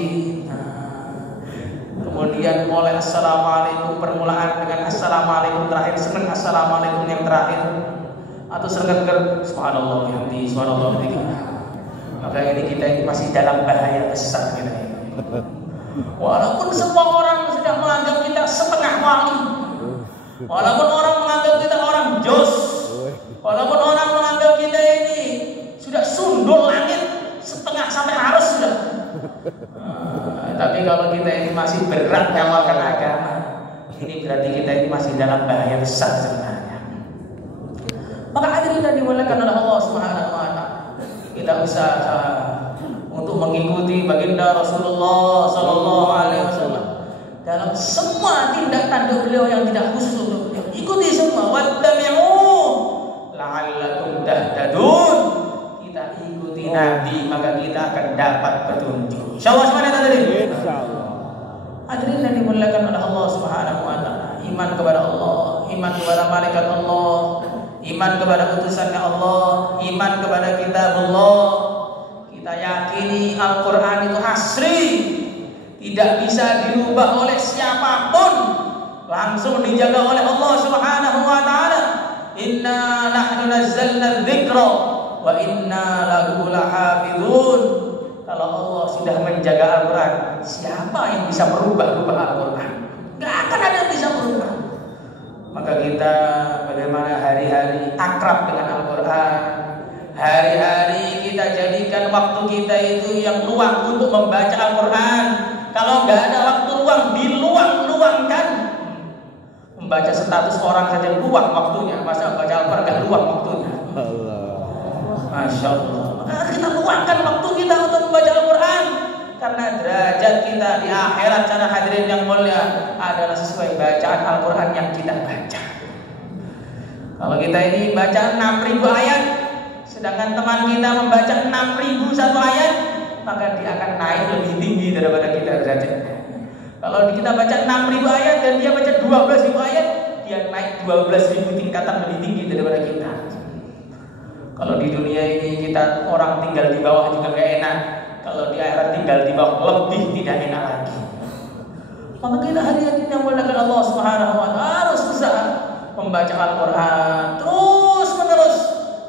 Kemudian mulai assalamualaikum permulaan dengan assalamualaikum terakhir, senang assalamualaikum yang terakhir. Atau serger subhanallah bihamdi subhanallah bihamdi. Maka kita ini masih dalam bahaya besar kita ini. Walaupun semua orang sudah menganggap kita setengah wali, walaupun orang menganggap kita orang jos, walaupun orang menganggap kita ini sudah sundul langit setengah sampai harus sudah. Tapi kalau kita ini masih berat ngamalkan agama, ini berarti kita ini masih dalam bahaya besar sebenarnya. Maka hadirin yang dimuliakan oleh Allah Subhanahu wa taala, kita usaha untuk mengikuti baginda Rasulullah sallallahu alaihi wasallam dalam semua tindak tanduk beliau yang tidak khusus untuk beliau. Ikuti semua, wattabi'u la'allakum tahtadun. Kita ikuti Nabi, maka kita akan dapat petunjuk. Insyaallah semuanya hadirin. Insyaallah. Hadirin yang dimuliakan oleh Allah Subhanahu wa taala, iman kepada Allah, iman kepada malaikat Allah, iman kepada utusannya Allah, iman kepada kitabullah. Kita yakini Al-Quran itu asli, tidak bisa dirubah oleh siapapun, langsung dijaga oleh Allah Subhanahu wa taala. Inna nahnu nazzalna dzikra wa inna lahu lahafizun. Kalau Allah sudah menjaga Al-Quran, siapa yang bisa merubah Al-Quran? Gak akan ada yang bisa merubah. Maka kita bagaimana hari-hari akrab dengan Al-Quran, hari-hari kita jadikan waktu kita itu yang luang untuk membaca Al-Quran. Kalau nggak ada waktu luang, diluang-luangkan. Membaca status orang saja luang waktunya, masa baca Al-Quran nggak luang waktunya? Masya Allah. Maka kita luangkan waktu kita untuk membaca Al-Quran, karena derajat kita di akhirat cara hadirin yang mulia adalah sesuai bacaan Al-Quran yang kita baca. Kalau kita ini baca 6.000 ayat, sedangkan teman kita membaca 6.000 satu ayat, maka dia akan naik lebih tinggi daripada kita derajatnya. Kalau kita baca 6.000 ayat dan dia baca 12.000 ayat, dia naik 12.000 tingkatan lebih tinggi daripada kita. Kalau di dunia ini kita orang tinggal di bawah juga gak enak, kalau di akhirat tinggal di bawah lebih tidak enak lagi. Maka kita hadirin yang muliakan Allah Subhanahu wa taala harus usaha membaca Al-Quran terus menerus,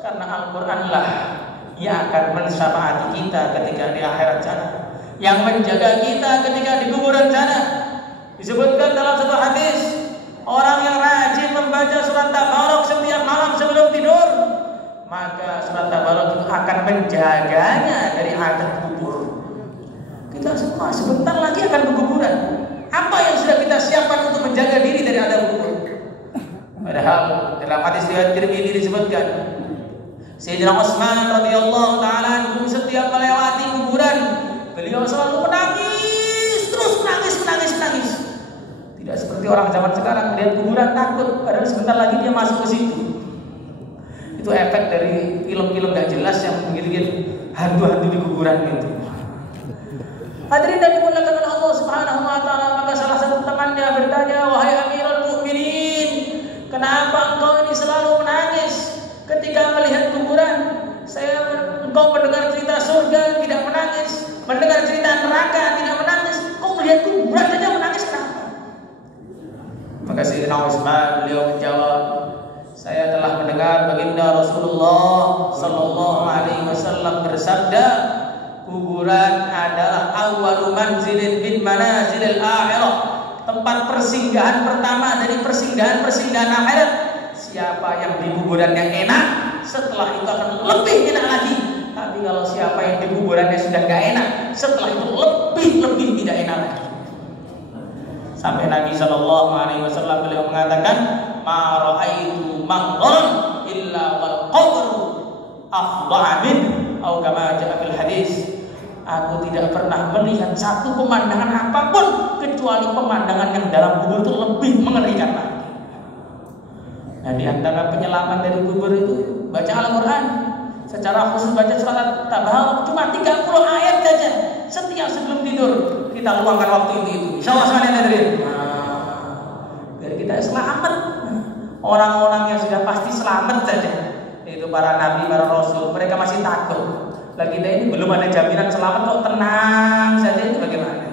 karena Al-Quran lah yang akan mensyafaati kita ketika di akhirat sana, yang menjaga kita ketika di kuburan sana. Disebutkan dalam satu hadis, orang yang rajin membaca surat Tabarak setiap malam sebelum tidur, maka surat Tabarak itu akan menjaganya dari azab kubur. Kita semua sebentar lagi akan berkuburan. Apa yang sudah kita siapkan untuk menjaga diri dari azab kubur? Padahal dalam hadis riwayat Tirmidzi disebutkan, Sayyidina Utsman radhiyallahu taala anhu setiap melewati kuburan, beliau selalu menangis, terus menangis. Tidak seperti orang zaman sekarang melihat kuburan takut, padahal sebentar lagi dia masuk ke situ. Itu efek dari film-film gak jelas yang bikin hantu-hantu di kuburan itu. Hadirin dan dimuliakan oleh Allah Subhanahu wa taala, maka salah satu temannya bertanya, "Wahai Amirul Mukminin, kenapa engkau ini selalu menangis ketika melihat kuburan? Engkau mendengar cerita surga tidak menangis, mendengar cerita neraka tidak menangis, kau melihat kuburan saja menangis, kenapa?" Maka Sayyidina Utsman beliau menjawab, "Saya telah mendengar baginda Rasulullah sallallahu alaihi wasallam bersabda, kuburan adalah awwalu manzilin min manazilil akhirah, tempat persinggahan pertama dari persinggahan akhirat. Siapa yang di kuburannya enak, setelah itu akan lebih enak lagi. Tapi kalau siapa yang di kuburannya sudah gak enak, setelah itu lebih tidak enak lagi." Sampai Nabi sallallahu alaihi wasallam beliau mengatakan, "Ma ra'aitu manzaran illa wal qabru afdha min," atau kama jaa fil hadis, aku tidak pernah melihat satu pemandangan apapun kecuali pemandangan yang dalam kubur itu lebih mengerikan lagi. Nah, di antara penyelamat dari kubur itu baca Al-Quran. secara khusus baca surat At-Tabarak cuma 30 ayat saja setiap sebelum tidur. Kita luangkan waktu itu. Insyaallah sekalian hadirin. Biar kita selamat. Orang-orang yang sudah pasti selamat saja, yaitu para nabi, para rasul, mereka masih takut. Lagi kita ini belum ada jaminan selamat kok tenang saja, itu bagaimana?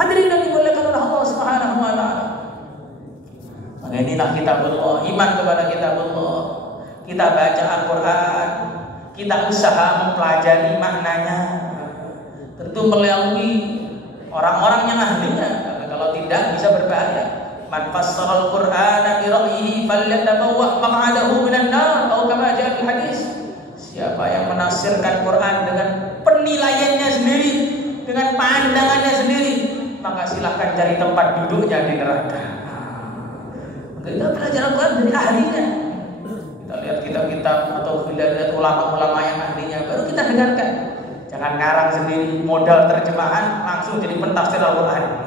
Hadirin yang dimuliakan oleh Allah Subhanahu wa taala. Maka inilah kitabullah, iman kepada kitabullah. Kita baca Al-Qur'an, kita usaha mempelajari maknanya. Tentu melalui orang-orang yang ahlinya, karena kalau tidak bisa berbahaya. Man fassara al-Qur'ana bi ra'yihi falyatabawwa maq'adahu minan nar atau kama jaa fil hadis. Siapa yang menafsirkan Quran dengan penilaiannya sendiri, dengan pandangannya sendiri, maka silahkan cari tempat duduknya di neraka. Kita belajar Al-Quran dari ahlinya. Kita lihat kitab-kitab atau kita lihat ulama-ulama yang ahlinya, baru kita dengarkan. Jangan ngarang sendiri, modal terjemahan langsung jadi pentafsir Al-Quran.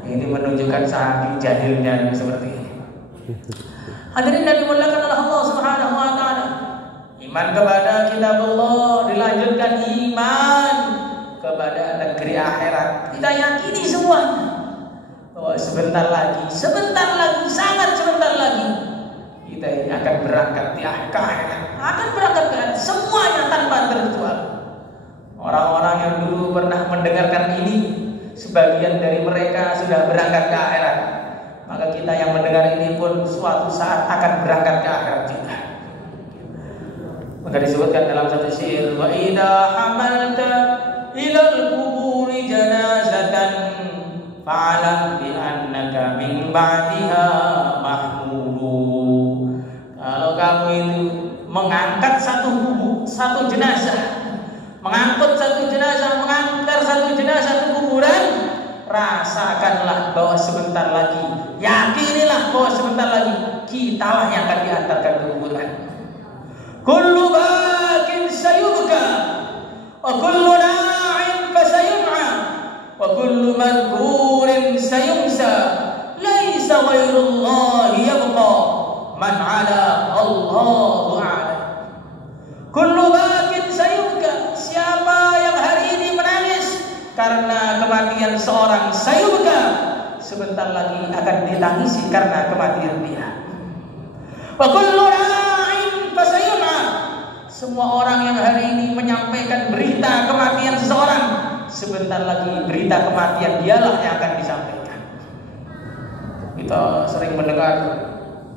Ini menunjukkan saking jahilnya seperti ini. Hadirin yang dimuliakan oleh Allah Subhanahu wa taala. Iman kepada kitabullah dilanjutkan iman kepada negeri akhirat. Kita yakini semuanya bahwa sebentar lagi, sangat sebentar lagi kita ini akan berangkat di akhirat. Akan berangkat ke akhirat semuanya tanpa terkecuali. Orang-orang yang dulu pernah mendengarkan ini, sebagian dari mereka sudah berangkat ke akhirat. Maka kita yang mendengar ini pun suatu saat akan berangkat ke akhirat juga. Maka disebutkan dalam satu syair, wa idza hamalta ilal quburi janazatan fa'alam bi annaka min ba'diha mahmulu. Kalau kamu itu mengangkat satu jenazah, mengangkut satu jenazah, mengantar satu jenazah ke kuburan, rasakanlah bahwa sebentar lagi, yakinilah bahwa sebentar lagi kitalah yang akan diantarkan ke kuburan. Kullu bakin sayubka wa kullu na'in fasayun'a wa kullu madhkurin sayumsa laisa ghairullahi yabqa man 'ala Allahu a'lam. Kullu bakin sayubka, siapa yang hari ini menangis karena kematian seorang sayubka, sebentar lagi akan ditangisi karena kematian dia. Wa kullu na'in fasayun'a, semua orang yang hari ini menyampaikan berita kematian seseorang, sebentar lagi berita kematian dialah yang akan disampaikan. Kita sering mendengar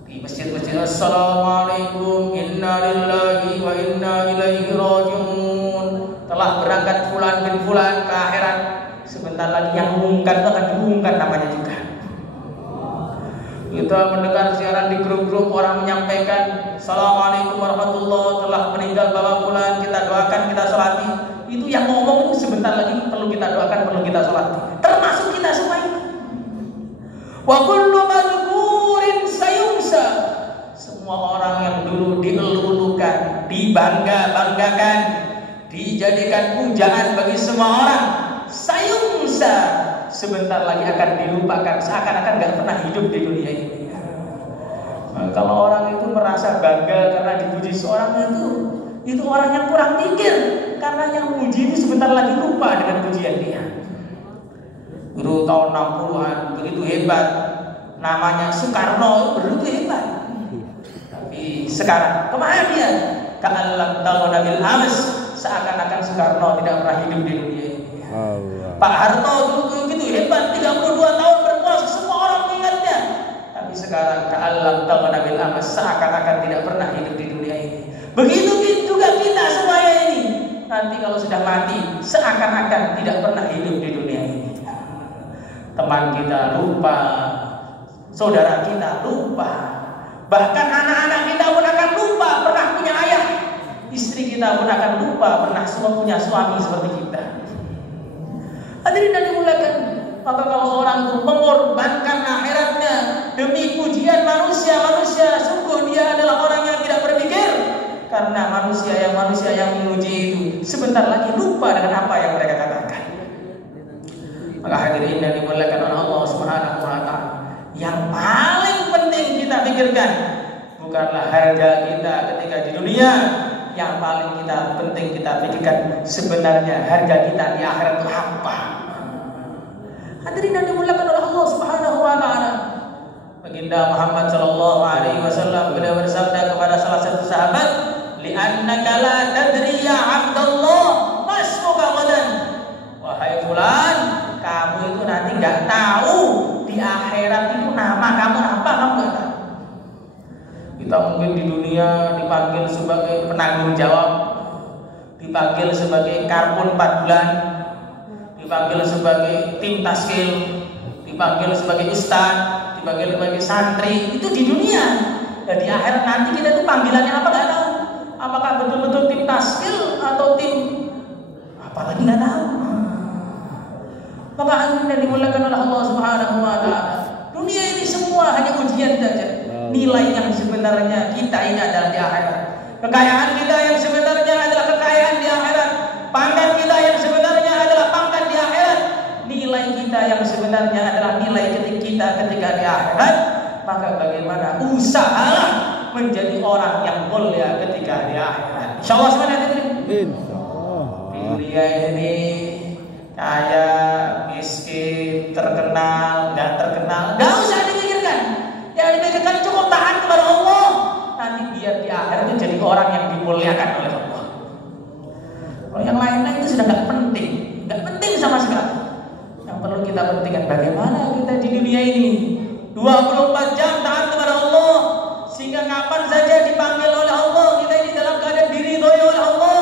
di masjid-masjid, assalamualaikum, inna lillahi wa inna ilaihi raji'un, telah berangkat fulan bin fulan ke akhirat. Sebentar lagi yang mengumumkan itu akan diumumkan namanya juga. Kita mendengar siaran di grup-grup orang menyampaikan, assalamualaikum warahmatullahi, telah meninggal bapak fulan, kita doakan, kita sholati. Itu yang ngomong itu sebentar lagi perlu kita doakan, perlu kita sholati. Termasuk kita semua ini. Wa kullu madhkurin sayumsa, semua orang yang dulu dielulukan, dibangga-banggakan, dijadikan pujaan bagi semua orang, sayumsa, sebentar lagi akan dilupakan, seakan-akan gak pernah hidup di dunia ini. Nah, kalau orang itu merasa bangga karena dipuji seorang itu orang yang kurang mikir, karena yang puji ini sebentar lagi lupa dengan pujian dia. Dulu tahun 60-an begitu hebat, namanya Soekarno, begitu hebat. Tapi sekarang kemana dia? Ka'allam ta'ala bil amas, seakan-akan Soekarno tidak pernah hidup di dunia ini. Pak Harto dulu begitu hebat, 32 tahun berkuasa, semua orang mengingatnya. Tapi sekarang ka'allam ta'ala bil amas, seakan-akan tidak pernah hidup di dunia ini. Begitu juga kita semuanya ini. Nanti kalau sudah mati, seakan-akan tidak pernah hidup di dunia ini. Teman kita lupa, saudara kita lupa, bahkan anak-anak kita pun akan lupa pernah punya ayah. Istri kita pun akan lupa pernah punya suami seperti kita. Hadirin yang dimuliakan, maka kalau orang itu mengorbankan akhiratnya demi pujian manusia, sungguh dia adalah orang yang tidak berpikir. Karena manusia yang memuji itu sebentar lagi lupa dengan apa yang mereka katakan. Maka hadirin yang dimuliakan oleh Allah Subhanahu wa taala, yang paling penting kita pikirkan bukanlah harga kita ketika di dunia. Yang paling penting kita pikirkan sebenarnya harga kita di akhirat itu apa. Hadirin yang dimuliakan oleh Allah Subhanahu wa taala. Baginda Muhammad sallallahu alaihi wasallam beliau bersabda kepada salah satu sahabat, "Li'annaka la tadri ya 'abdallah masmuka ghadan." Wahai fulan, kamu itu nanti enggak tahu di akhirat itu nama kamu apa, kamu enggak tahu. Kita mungkin di dunia dipanggil sebagai penanggung jawab, dipanggil sebagai karbon 4 bulan, dipanggil sebagai tim taskil, dipanggil sebagai ustaz, dipanggil sebagai santri. Itu di dunia. Dan di akhirat nanti kita itu panggilannya apa nggak tahu. Apakah betul-betul tim taskil atau tim apalagi nggak tahu. Maka hadirin dimuliakan oleh Allah Subhanahu wa taala. Dunia ini semua hanya ujian saja. Nilai yang sebenarnya kita ini adalah di akhirat. Kekayaan kita yang sebenarnya adalah kekayaan di akhirat. Pangkat kita yang sebenarnya adalah pangkat di akhirat. Nilai kita yang sebenarnya adalah nilai kita ketika di akhirat. Maka bagaimana usahalah menjadi orang yang mulia ketika di akhirat. Insyaallah semuanya ini. Insyaallah. Di dunia ini kaya, miskin, terkenal, nggak terkenal, nggak usah dipikirkan. Yang dipikirkan cukup taat kepada Allah. Nanti biar di akhirat itu jadi orang yang dimuliakan oleh Allah. Kalau yang lain-lain itu sudah nggak penting sama sekali. Yang perlu kita pentingkan bagaimana kita di dunia ini 24 jam taat kepada Allah, sehingga kapan saja dipanggil oleh Allah kita ini dalam keadaan diridhoi oleh Allah,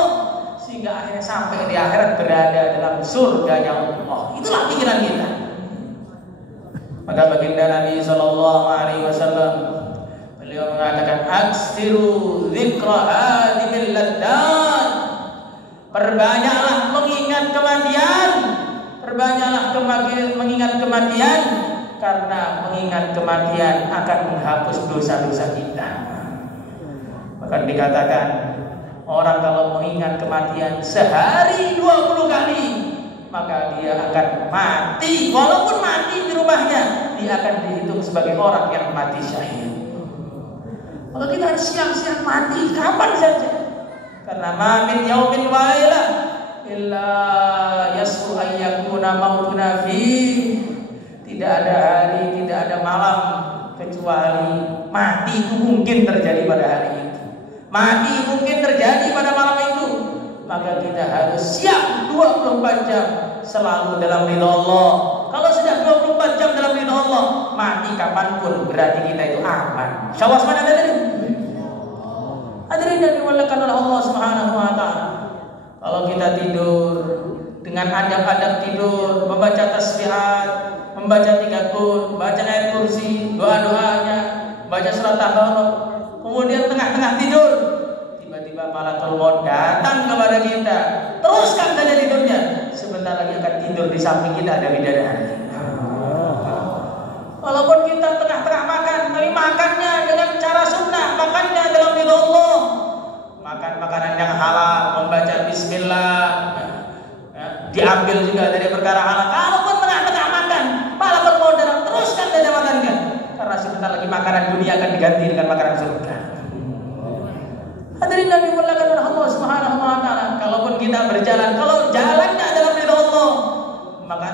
sehingga akhirnya sampai di akhirat berada dalam surganya Allah. Itulah pikiran kita. Maka baginda Nabi sallallahu alaihi wasallam beliau mengatakan, "Aksiru dzikra hadhil laddat." Perbanyaklah mengingat kematian. Perbanyaklah mengingat kematian, karena mengingat kematian akan menghapus dosa-dosa kita. Bahkan dikatakan, orang kalau mengingat kematian sehari 20 kali, maka dia akan mati. Walaupun mati di rumahnya, dia akan dihitung sebagai orang yang mati syahid. Maka kita harus siap-siap mati kapan saja. Karena ma min yaumin wa lailah illa yasru ayyakuna mautuna fi. Tidak ada hari, tidak ada malam kecuali mati itu mungkin terjadi pada hari itu. Mati mungkin terjadi pada malam itu. Maka kita harus siap 24 jam selalu dalam ridha Allah. Kalau sudah 24 jam dalam ridha Allah, mati kapanpun berarti kita itu aman. Insyaallah semuanya ada tadi. Hadirin yang dimuliakan oleh Allah Subhanahu wa taala. Kalau kita tidur dengan adab-adab tidur, membaca tasbihat, membaca 3 qul, baca ayat kursi, doa-doanya, baca surat tabarok, kemudian tengah-tengah tidur tiba-tiba malakul maut datang kepada kita, teruskan saja tidurnya. Sebentar lagi akan tidur di samping kita ada bidadari. Walaupun kita tengah-tengah makan, tapi makannya dengan cara sunnah, makannya dalam ridha Allah. Makan makanan yang halal, membaca bismillah, diambil juga dari perkara halal. Kalaupun tengah-tengah makan, malakul maut datang, teruskan saja makannya. Karena sebentar lagi makanan dunia akan diganti dengan makanan surga. Hadirin yang dimuliakan oleh Allah Subhanahu wa taala, kalaupun kita berjalan, kalau jalannya dalam ridha Allah, maka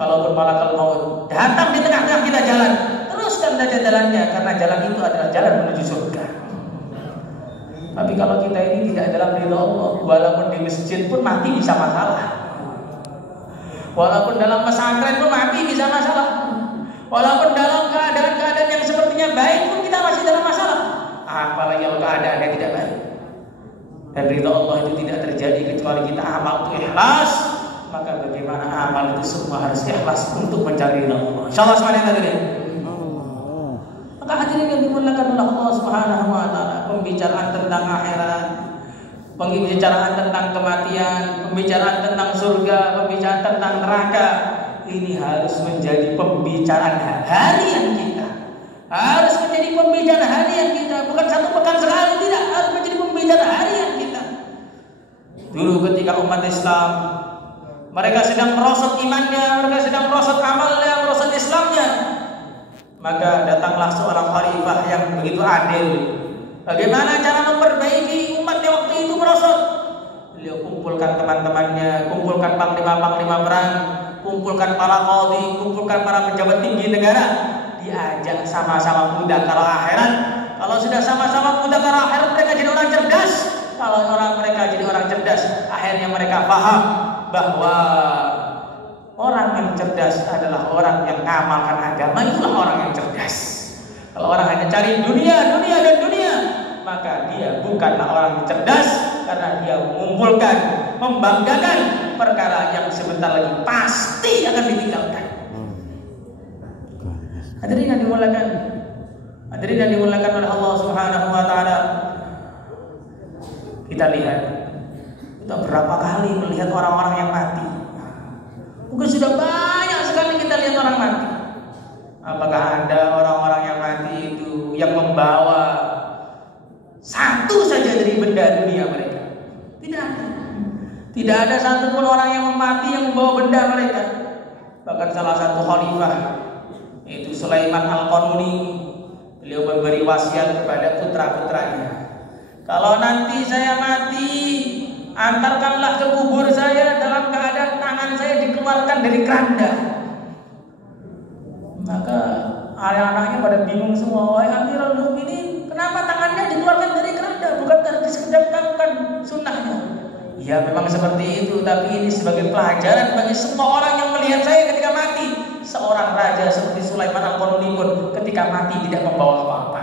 kalaupun malakul maut datang di tengah-tengah kita jalan, teruskan saja jalannya, karena jalan itu adalah jalan menuju surga. Tapi kalau kita ini tidak dalam ridha Allah, walaupun di masjid pun mati bisa masalah. Walaupun dalam pesantren pun mati bisa masalah. Walaupun dalam keadaan-keadaan yang sepertinya baik pun kita masih dalam masalah. Apalagi kalau keadaannya tidak baik. Dan ridha Allah itu tidak terjadi kecuali kita amal itu ikhlas. Maka bagaimana amal itu semua harus ikhlas untuk mencari ridha Allah. Insyaallah semuanya hadirin. Maka hadirin yang dimuliakan oleh Allah Subhanahu wa taala, pembicaraan tentang akhirat, pembicaraan tentang kematian, pembicaraan tentang surga, pembicaraan tentang neraka, ini harus menjadi pembicaraan harian kita. Harus menjadi pembicaraan harian kita, bukan satu pekan sekali, tidak, harus menjadi pembicaraan harian kita. Dulu ketika umat Islam mereka sedang merosot imannya, mereka sedang merosot amalnya, merosot Islamnya, maka datanglah seorang khalifah yang begitu adil, Bagaimana cara memperbaiki umat di waktu itu merosot? Beliau kumpulkan teman-temannya, kumpulkan panglima-panglima perang, kumpulkan para qadhi, kumpulkan para pejabat tinggi negara, diajak sama-sama muda kala akhirat. Kalau sudah sama-sama muda kala akhirat, mereka jadi orang cerdas. Kalau mereka jadi orang cerdas, akhirnya mereka paham bahwa orang yang cerdas adalah orang yang mengamalkan agama. Itulah orang yang cerdas. Kalau orang hanya cari dunia, dan dunia, maka dia bukanlah orang yang cerdas, karena dia mengumpulkan, membanggakan perkara yang sebentar lagi pasti akan ditinggalkan. Hadirin yang dimulakan oleh Allah Subhanahu wa taala. Kita lihat, kita berapa kali melihat orang-orang yang mati. Mungkin sudah banyak sekali kita lihat orang mati. Apakah ada orang-orang yang mati itu yang membawa satu saja dari benda dunia mereka? Tidak ada. Tidak ada satupun orang yang mati yang membawa benda mereka. Bahkan salah satu khalifah, yaitu Sulaiman Al-Qanuni, beliau memberi wasiat kepada putra-putranya. Kalau nanti saya mati, antarkanlah ke kubur saya dalam keadaan tangan saya dikeluarkan dari keranda. Maka anak-anaknya pada bingung semua. Wahai Amirul Mukminin, kenapa tangannya dikeluarkan dari keranda? Bukankah disedekahkan sunnahnya? Ya memang seperti itu, tapi ini sebagai pelajaran bagi semua orang yang melihat saya ketika mati. Seorang raja seperti Sulaiman Al-Qanuni pun ketika mati tidak membawa apa-apa.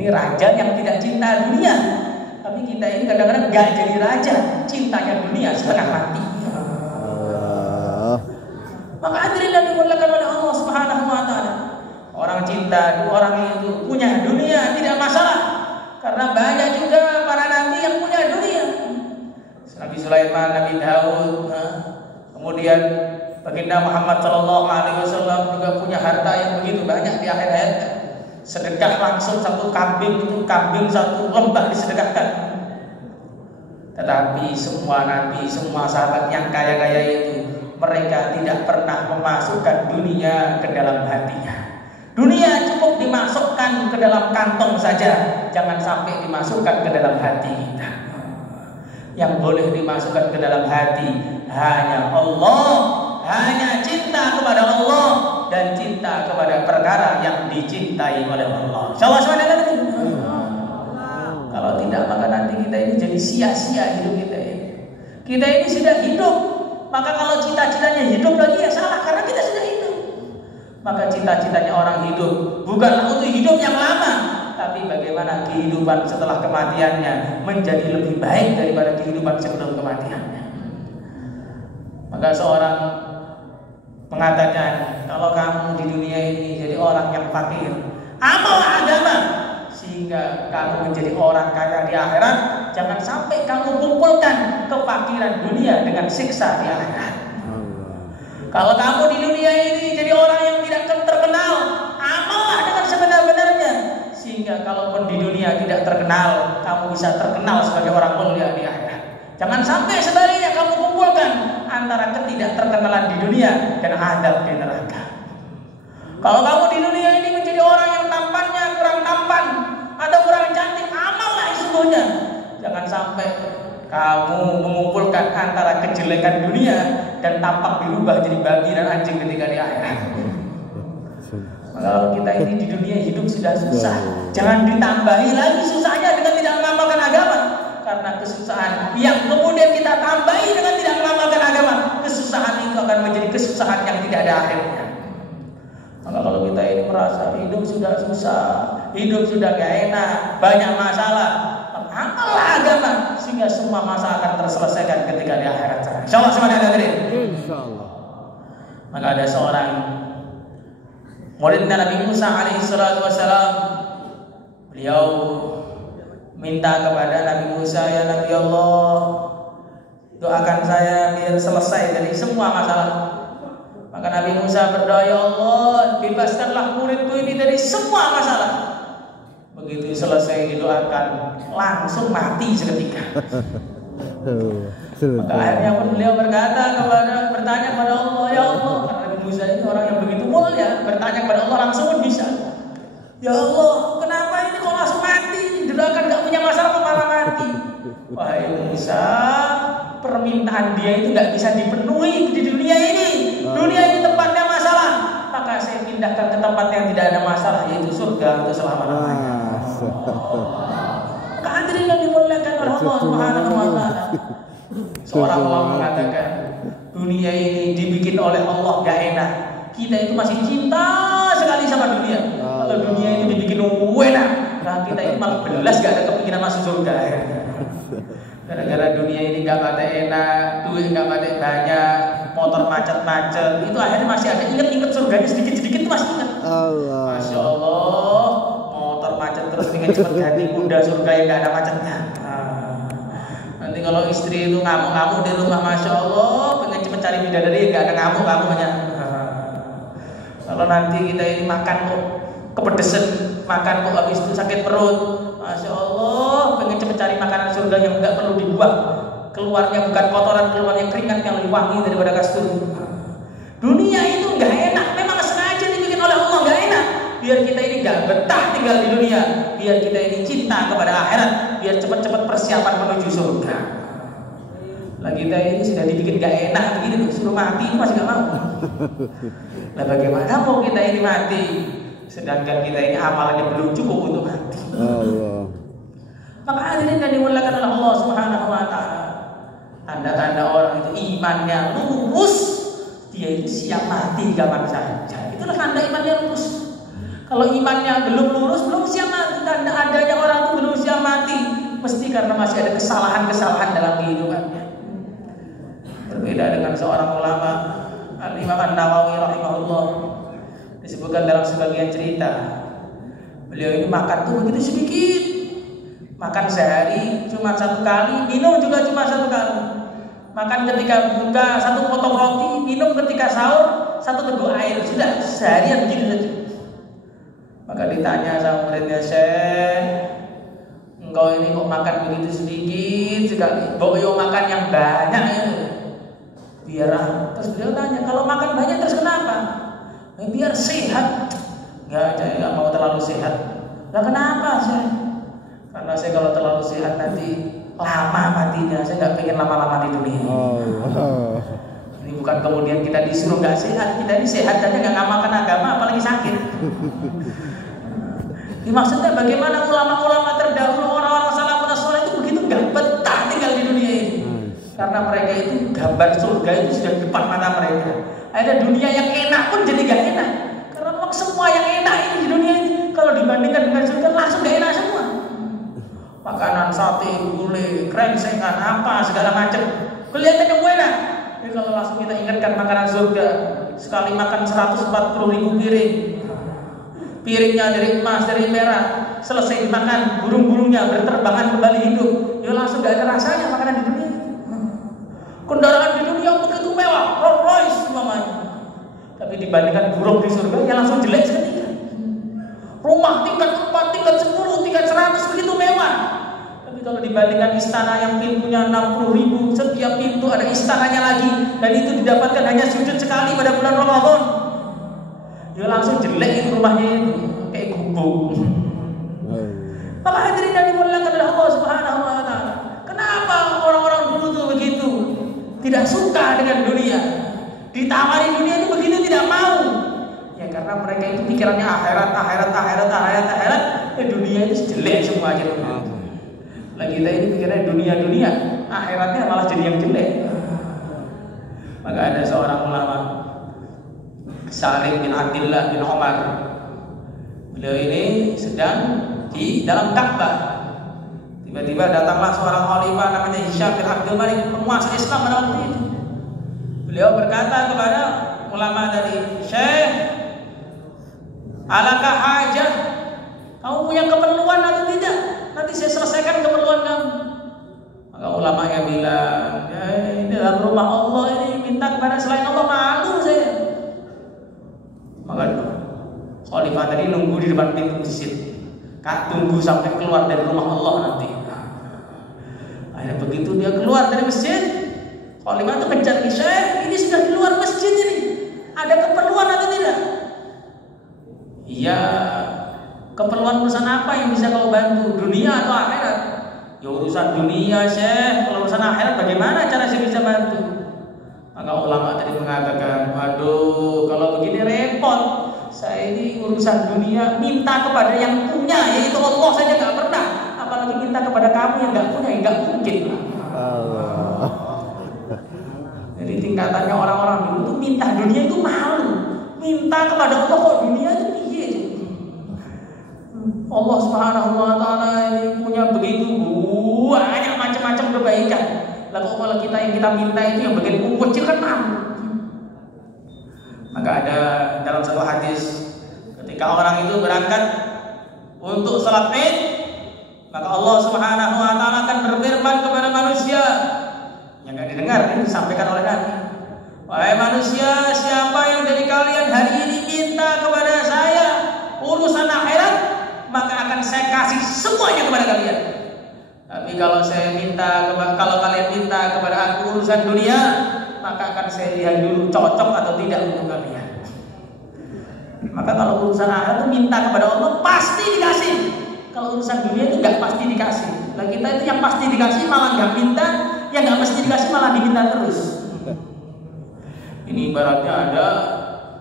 Ini raja yang tidak cinta dunia. Tapi kita ini kadang-kadang gak jadi raja, cintanya dunia setengah mati. Maka hadirin yang dimuliakan oleh Allah Subhanahu wa taala, orang cinta orang itu punya dunia tidak masalah, karena banyak juga para nabi yang punya dunia. Nabi Sulaiman, Nabi Daud, kemudian baginda Muhammad sallallahu alaihi wasallam juga punya harta yang begitu banyak di akhir hayatnya. Sedekah langsung satu kambing, itu kambing satu lembah disedekahkan. Tetapi semua nabi, semua sahabat yang kaya-kaya itu, mereka tidak pernah memasukkan dunia ke dalam hatinya. Dunia cukup dimasukkan ke dalam kantong saja, jangan sampai dimasukkan ke dalam hati kita. Yang boleh dimasukkan ke dalam hati hanya Allah, hanya cinta kepada Allah dan cinta kepada perkara yang dicintai oleh Allah. Kalau tidak, maka nanti kita ini jadi sia-sia hidup kita ini. Kita ini sudah hidup, maka kalau cita-citanya hidup lagi ya salah, karena kita sudah hidup. Maka cita-citanya orang hidup bukanlah untuk hidup yang lama, tapi bagaimana kehidupan setelah kematiannya menjadi lebih baik daripada kehidupan sebelum kematiannya. Maka seorang mengatakan, kalau kamu di dunia ini jadi orang yang fakir, amallah agama sehingga kamu menjadi orang kaya di akhirat. Jangan sampai kamu kumpulkan kefakiran dunia dengan siksa di akhirat. Kalau kamu di dunia ini jadi orang yang tidak terkenal, amallah dengan sebenar-benarnya sehingga kalaupun di dunia tidak terkenal, kamu bisa terkenal sebagai orang mulia di akhirat. Jangan sampai sebaliknya kamu kumpulkan antara ketidakterkenalan di dunia dan adab di neraka. Kalau kamu di dunia ini menjadi orang yang tampannya kurang tampan atau kurang cantik, amallah sesungguhnya. Jangan sampai kamu mengumpulkan antara kejelekan dunia dan tampak dirubah jadi babi dan anjing ketika di akhirat. Kalau kita ini di dunia hidup sudah susah, jangan ditambahi lagi susahnya dengan tidak mengamalkan agama. Karena kesusahan yang kemudian kita tambahi dengan tidak mengamalkan agama, kesusahan itu akan menjadi kesusahan yang tidak ada akhirnya. Maka kalau kita ini merasa hidup sudah susah, hidup sudah gak enak, banyak masalah, amallah agama sehingga semua masalah akan terselesaikan ketika di akhirat sana. Insyaallah semua ada hadirin. Insyaallah. Maka ada seorang muridnya Nabi Musa alaihi salatu wasalam, beliau minta kepada Nabi Musa, ya Nabi Allah, doakan saya biar selesai dari semua masalah. Maka Nabi Musa berdoa, ya Allah, bebaskanlah muridku ini dari semua masalah. Begitu selesai didoakan, langsung mati seketika. Maka akhirnya beliau bertanya kepada Allah, ya Allah, karena Nabi Musa ini orang yang begitu mulia, bertanya kepada Allah langsung pun bisa. Ya Allah, kenapa ini kok Wahai Musa, permintaan dia itu nggak bisa dipenuhi di dunia ini. Dunia ini tempatnya masalah, maka saya pindahkan ke tempat yang tidak ada masalah, yaitu surga untuk selama-lamanya. Hadirin yang dimuliakan oleh Allah Subhanahu wa taala. Seorang ulama mengatakan, dunia ini dibikin oleh Allah gak enak. Kita itu masih cinta sekali sama dunia. Kalau dunia ini dibikin enak, nah kita ini malah belas gak ada kepikiran masuk surga. Gara-gara dunia ini gak pada enak, duit gak pada banyak, motor macet-macet, itu akhirnya masih ada inget-inget surganya sedikit-sedikit itu masih inget. Masya Allah, motor macet terus dengan cepat ganti kuda surga yang gak ada macetnya. Nanti kalau istri itu ngamuk-ngamuk di rumah, Masya Allah, pengen cepet cari bidadari, gak ada ngamuk-ngamuknya. Kalau nanti kita ini makan kok kepedesan, makan kok habis itu sakit perut, Masya Allah, pengen cepet cari makanan surga yang gak perlu dibuang, keluarnya bukan kotoran, keluarnya keringat yang lebih wangi daripada kasur. Dunia itu gak enak, memang sengaja dibikin oleh Allah gak enak, biar kita ini gak betah tinggal di dunia, biar kita ini cinta kepada akhirat, biar cepat-cepat persiapan menuju surga. Lah kita ini sudah dibikin gak enak begini, suruh mati masih gak mau. Lah bagaimana mau kita ini mati, sedangkan kita ini amalannya belum cukup untuk mati. Maka hadirin yang dimuliakan oleh Allah Subhanahu wa taala, tanda-tanda orang itu imannya lurus, dia itu siap mati kapan saja. Itulah tanda imannya lurus. Kalau imannya belum lurus, belum siap mati. Tanda adanya orang itu belum siap mati, mesti karena masih ada kesalahan-kesalahan dalam kehidupannya. Berbeda dengan seorang ulama, Al-Imam An-Nawawi rahimahullah, disebutkan dalam sebagian cerita, beliau ini makan tuh begitu sedikit, makan sehari cuma 1 kali, minum juga cuma 1 kali. Makan ketika buka 1 potong roti, minum ketika sahur 1 teguk air, sudah seharian begitu saja. Maka ditanya sama muridnya, Syekh, engkau ini kok makan begitu sedikit sekali, boyo makan yang banyak ya? Biar terus beliau tanya, kalau makan banyak terus kenapa? Biar sehat. Enggak, saya nggak mau terlalu sehat. Lah kenapa Syekh? Karena saya kalau terlalu sehat nanti lama matinya, saya nggak pengen lama-lama di dunia. Ini bukan kemudian kita disuruh nggak sehat, kita ini sehat aja nggak ngamalkan agama, apalagi sakit. Maksudnya bagaimana ulama-ulama terdahulu, orang-orang salafus saleh itu begitu nggak betah tinggal di dunia ini, karena mereka itu gambar surga itu sudah di depan mata mereka. Ada dunia yang enak pun jadi nggak enak, karena memang semua yang enak ini di dunia ini kalau dibandingkan dengan surga langsung nggak enak semua. Makanan sate, gulai, krengsengan, apa segala macam kelihatannya enak. Jadi kalau langsung kita ingatkan makanan surga, sekali makan 140.000 piring. Piringnya dari emas, dari perak, selesai dimakan, burung-burungnya berterbangan kembali hidup. Ya langsung gak ada rasanya makanan di dunia. Kendaraan di dunia begitu mewah, Rolls Royce namanya. Tapi dibandingkan burung di surga, ya langsung jelek seketika. Rumah tingkat 4, tingkat 10, tingkat 100 begitu mewah. Tapi kalau dibandingkan istana yang pintunya 60.000, setiap pintu ada istananya lagi, dan itu didapatkan hanya sujud sekali pada bulan Ramadan. Ya langsung jelek itu rumahnya itu, kayak gubuk. Maka hadirin yang dimuliakan oleh Allah Subhanahu wa taala, kenapa orang-orang dulu tuh begitu tidak suka dengan dunia? Ditawari dunia itu begitu tidak mau. Ya karena mereka itu pikirannya akhirat. Dunia itu jelek semua aja. Lagi kita ini pikirannya dunia, akhiratnya malah jadi yang jelek. Maka ada seorang ulama, Salim bin Abdullah bin Umar. Beliau ini sedang di dalam Ka'bah. Tiba-tiba datanglah seorang khalifah namanya Hisham bin Abdul Malik, penguasa Islam pada waktu itu. Beliau berkata kepada ulama tadi, Syekh, alakah hajah? Kamu punya keperluan atau tidak? Nanti saya selesaikan keperluan kamu. Maka ulama yang bilang, ya, ini dalam rumah Allah ini minta kepada selain Allah, malu saya. Maka khalifah tadi nunggu di depan pintu masjid, tunggu sampai keluar dari rumah Allah nanti. Akhirnya begitu dia keluar dari masjid, khalifah itu kejar, Syekh, ini sudah di luar masjid ini, ada keperluan atau tidak? Iya, keperluan urusan apa yang bisa kau bantu, dunia atau akhirat? Ya urusan dunia Syekh, kalau urusan akhirat bagaimana cara saya bisa bantu? Maka ulama tadi mengatakan, waduh kalau begini repot. Saya ini urusan dunia minta kepada yang punya, yaitu Allah saja nggak pernah. Apalagi minta kepada kamu yang nggak punya, nggak mungkin. Allah. Jadi tingkatannya orang-orang dulu tuh minta dunia itu malu. Minta kepada Allah kok dunia itu piye? Allah Subhanahu wa taala ini punya begitu banyak macam-macam kebaikan. Lalu kalau kita yang kita minta itu yang bagian kecil kan malu. Maka ada dalam satu hadis ketika orang itu berangkat untuk salat Id, maka Allah Subhanahu wa taala akan berfirman kepada manusia. Yang enggak didengar ini disampaikan oleh Nabi. Wahai manusia, siapa yang dari kalian hari ini minta kepada saya urusan akhirat, maka akan saya kasih semuanya kepada kalian. Tapi kalau kalian minta kepada aku urusan dunia, maka akan saya lihat dulu cocok atau tidak untuk kalian. Maka kalau urusan akhirat itu minta kepada Allah pasti dikasih. Kalau urusan dunia itu nggak pasti dikasih. Lah kita itu yang pasti dikasih malah nggak minta, yang nggak mesti dikasih malah diminta terus. Ini ibaratnya ada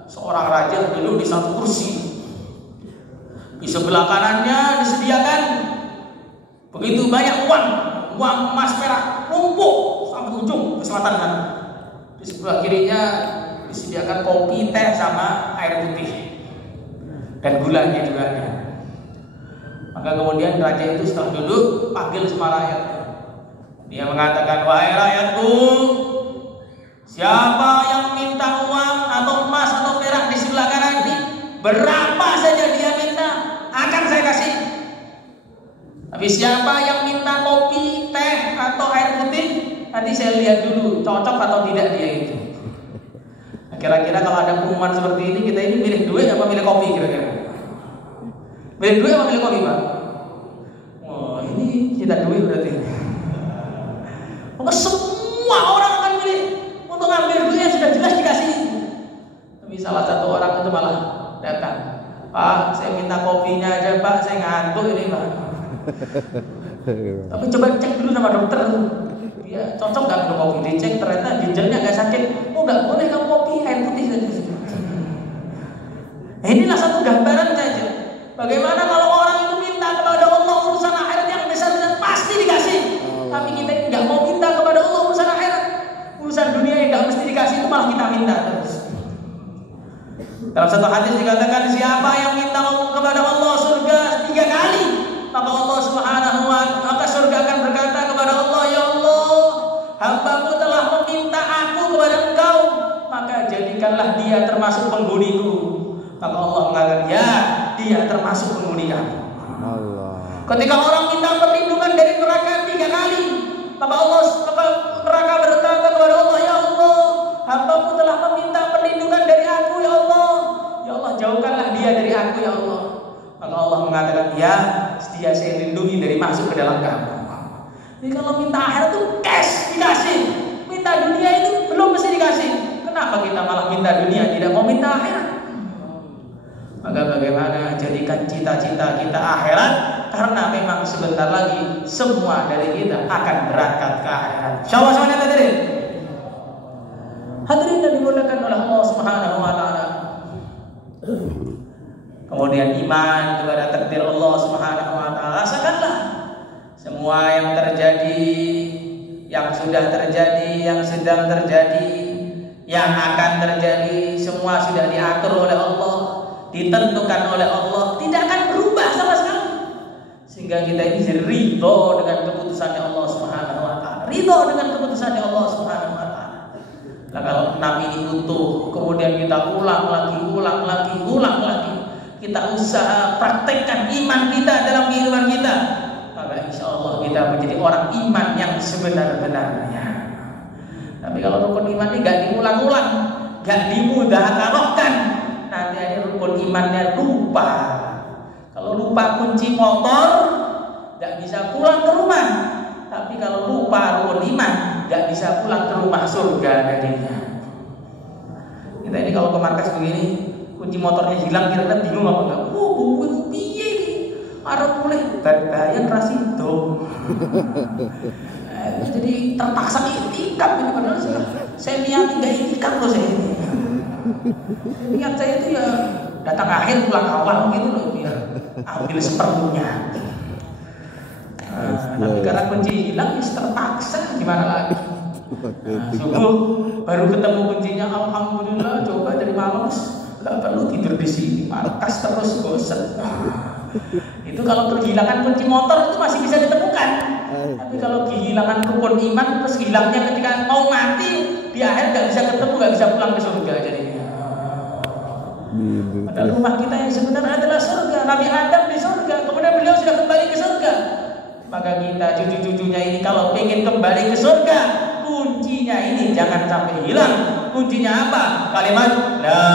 seorang raja duduk di satu kursi. Di sebelah kanannya disediakan begitu banyak uang emas perak numpuk sampai ujung ke selatan sana. Di sebelah kirinya disediakan kopi, teh sama air putih dan gulanya juga ada. Maka kemudian raja itu setelah duduk panggil semua rakyatnya. Dia mengatakan, wahai rakyatku, siapa yang minta uang atau emas atau perak di sebelah kanan ini, berapa saja dia minta akan saya kasih. Tapi siapa yang minta kopi, teh atau air putih, nanti saya lihat dulu cocok atau tidak dia itu. Nah, kira-kira kalau ada pengumuman seperti ini, kita ini milih duit apa milih kopi kira-kira? Milih duit apa milih kopi, Pak? Oh, ini kita duit berarti. Maka semua orang akan milih untuk ngambil duit yang sudah jelas dikasih. Tapi salah satu orang itu malah datang. Pak, saya minta kopinya aja Pak, saya ngantuk ini Pak. Tapi coba cek dulu sama dokter. Dia cocok nggak minum kopi? Dicek ternyata ginjalnya nggak sakit. Oh nggak boleh kamu kopi, air putih saja. Nah, inilah satu gambaran saja. Bagaimana kalau orang itu minta kepada Allah urusan akhirat yang besar-besar pasti dikasih. Tapi kita ini nggak mau minta kepada Allah urusan akhirat. Urusan dunia yang nggak mesti dikasih itu malah kita minta terus. Dalam satu hadis dikatakan siapa yang minta kepada Allah surga 3 kali, maka Allah Subhanahu wa taala, maka surga akan berkata kepada Allah, ya Allah, hamba-Mu telah meminta aku kepada Engkau, maka jadikanlah dia termasuk penghuniku. Maka Allah mengatakan, ya, dia termasuk penghuni kamu. Ketika orang minta perlindungan dari neraka 3 kali, maka neraka berkata kepada Allah, ya Allah, hamba-Mu telah meminta perlindungan dari aku, ya Allah. Ya Allah, jauhkanlah dia dari aku, ya Allah. Maka Allah mengatakan, ya, dia saya lindungi dari masuk ke dalam kamu. Jadi kalau minta akhirat itu cash dikasih, minta dunia itu belum mesti dikasih. Kenapa kita malah minta dunia, tidak mau minta akhirat? Maka bagaimana jadikan cita-cita kita akhirat, karena memang sebentar lagi semua dari kita akan berangkat ke akhirat. Insyaallah semuanya hadirin. Hadirin yang dimuliakan oleh Allah Subhanahu wa taala. Kemudian iman kepada takdir Allah Subhanahu wa taala. Rasakanlah semua yang terjadi, yang sudah terjadi, yang sedang terjadi, yang akan terjadi, semua sudah diatur oleh Allah, ditentukan oleh Allah, tidak akan berubah sama sekali. Sehingga kita ini ridho dengan keputusannya Allah Subhanahu wa taala. Ridho dengan keputusannya Allah Subhanahu wa taala. Nah, kalau 6 ini utuh, kemudian kita ulang lagi, kita usaha praktekkan iman kita dalam kehidupan kita, maka insya Allah kita menjadi orang iman yang sebenar-benarnya. Tapi kalau rukun iman ini gak diulang-ulang, gak dimudahkan, nanti ada rukun imannya lupa. Kalau lupa kunci motor, gak bisa pulang ke rumah. Tapi kalau lupa rukun iman, gak bisa pulang ke rumah surga nantinya. Kita ini kalau ke markas begini, kunci motornya hilang, kira-kira bingung apa enggak? Piye iki? Arep mulih bayar rasido. Jadi terpaksa itikaf ini, padahal saya niat tidak itikaf loh saya ini. Niat saya itu ya datang akhir pulang awal gitu loh, biar ambil seperlunya. Tapi karena kunci hilang, terpaksa gimana lagi? Subuh baru ketemu kuncinya, alhamdulillah. Coba dari malam nggak perlu tidur di sini, markas terus bosan. Itu kalau kehilangan kunci motor itu masih bisa ditemukan. Tapi kalau kehilangan rukun iman, terus hilangnya ketika mau mati, di akhir nggak bisa ketemu, nggak bisa pulang ke surga jadinya. Padahal rumah kita yang sebenarnya adalah surga. Nabi Adam di surga, kemudian beliau sudah kembali ke surga. Maka kita cucu-cucunya ini kalau ingin kembali ke surga, kuncinya ini jangan sampai hilang. Kuncinya apa? Kalimat La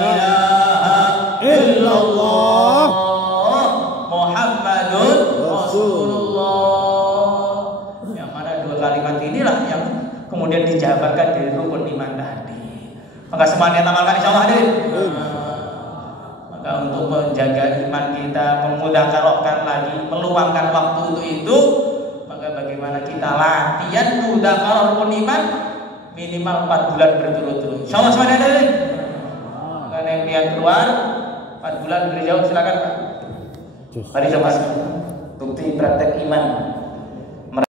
ilaha illallah Muhammadun Rasulullah. Yang mana dua kalimat inilah yang kemudian dijabarkan dari rukun iman tadi. Maka semuanya amalkan insyaallah hadirin. Maka untuk menjaga iman kita, memudzakarahkan lagi, meluangkan waktu untuk itu, maka bagaimana kita latihan mudzakarah rukun iman minimal 4 bulan berturut-turut. Insyaallah semuanya hadirin. Maka yang lihat keluar 4 bulan beri jawab silakan Pak. Mari coba bukti praktek iman.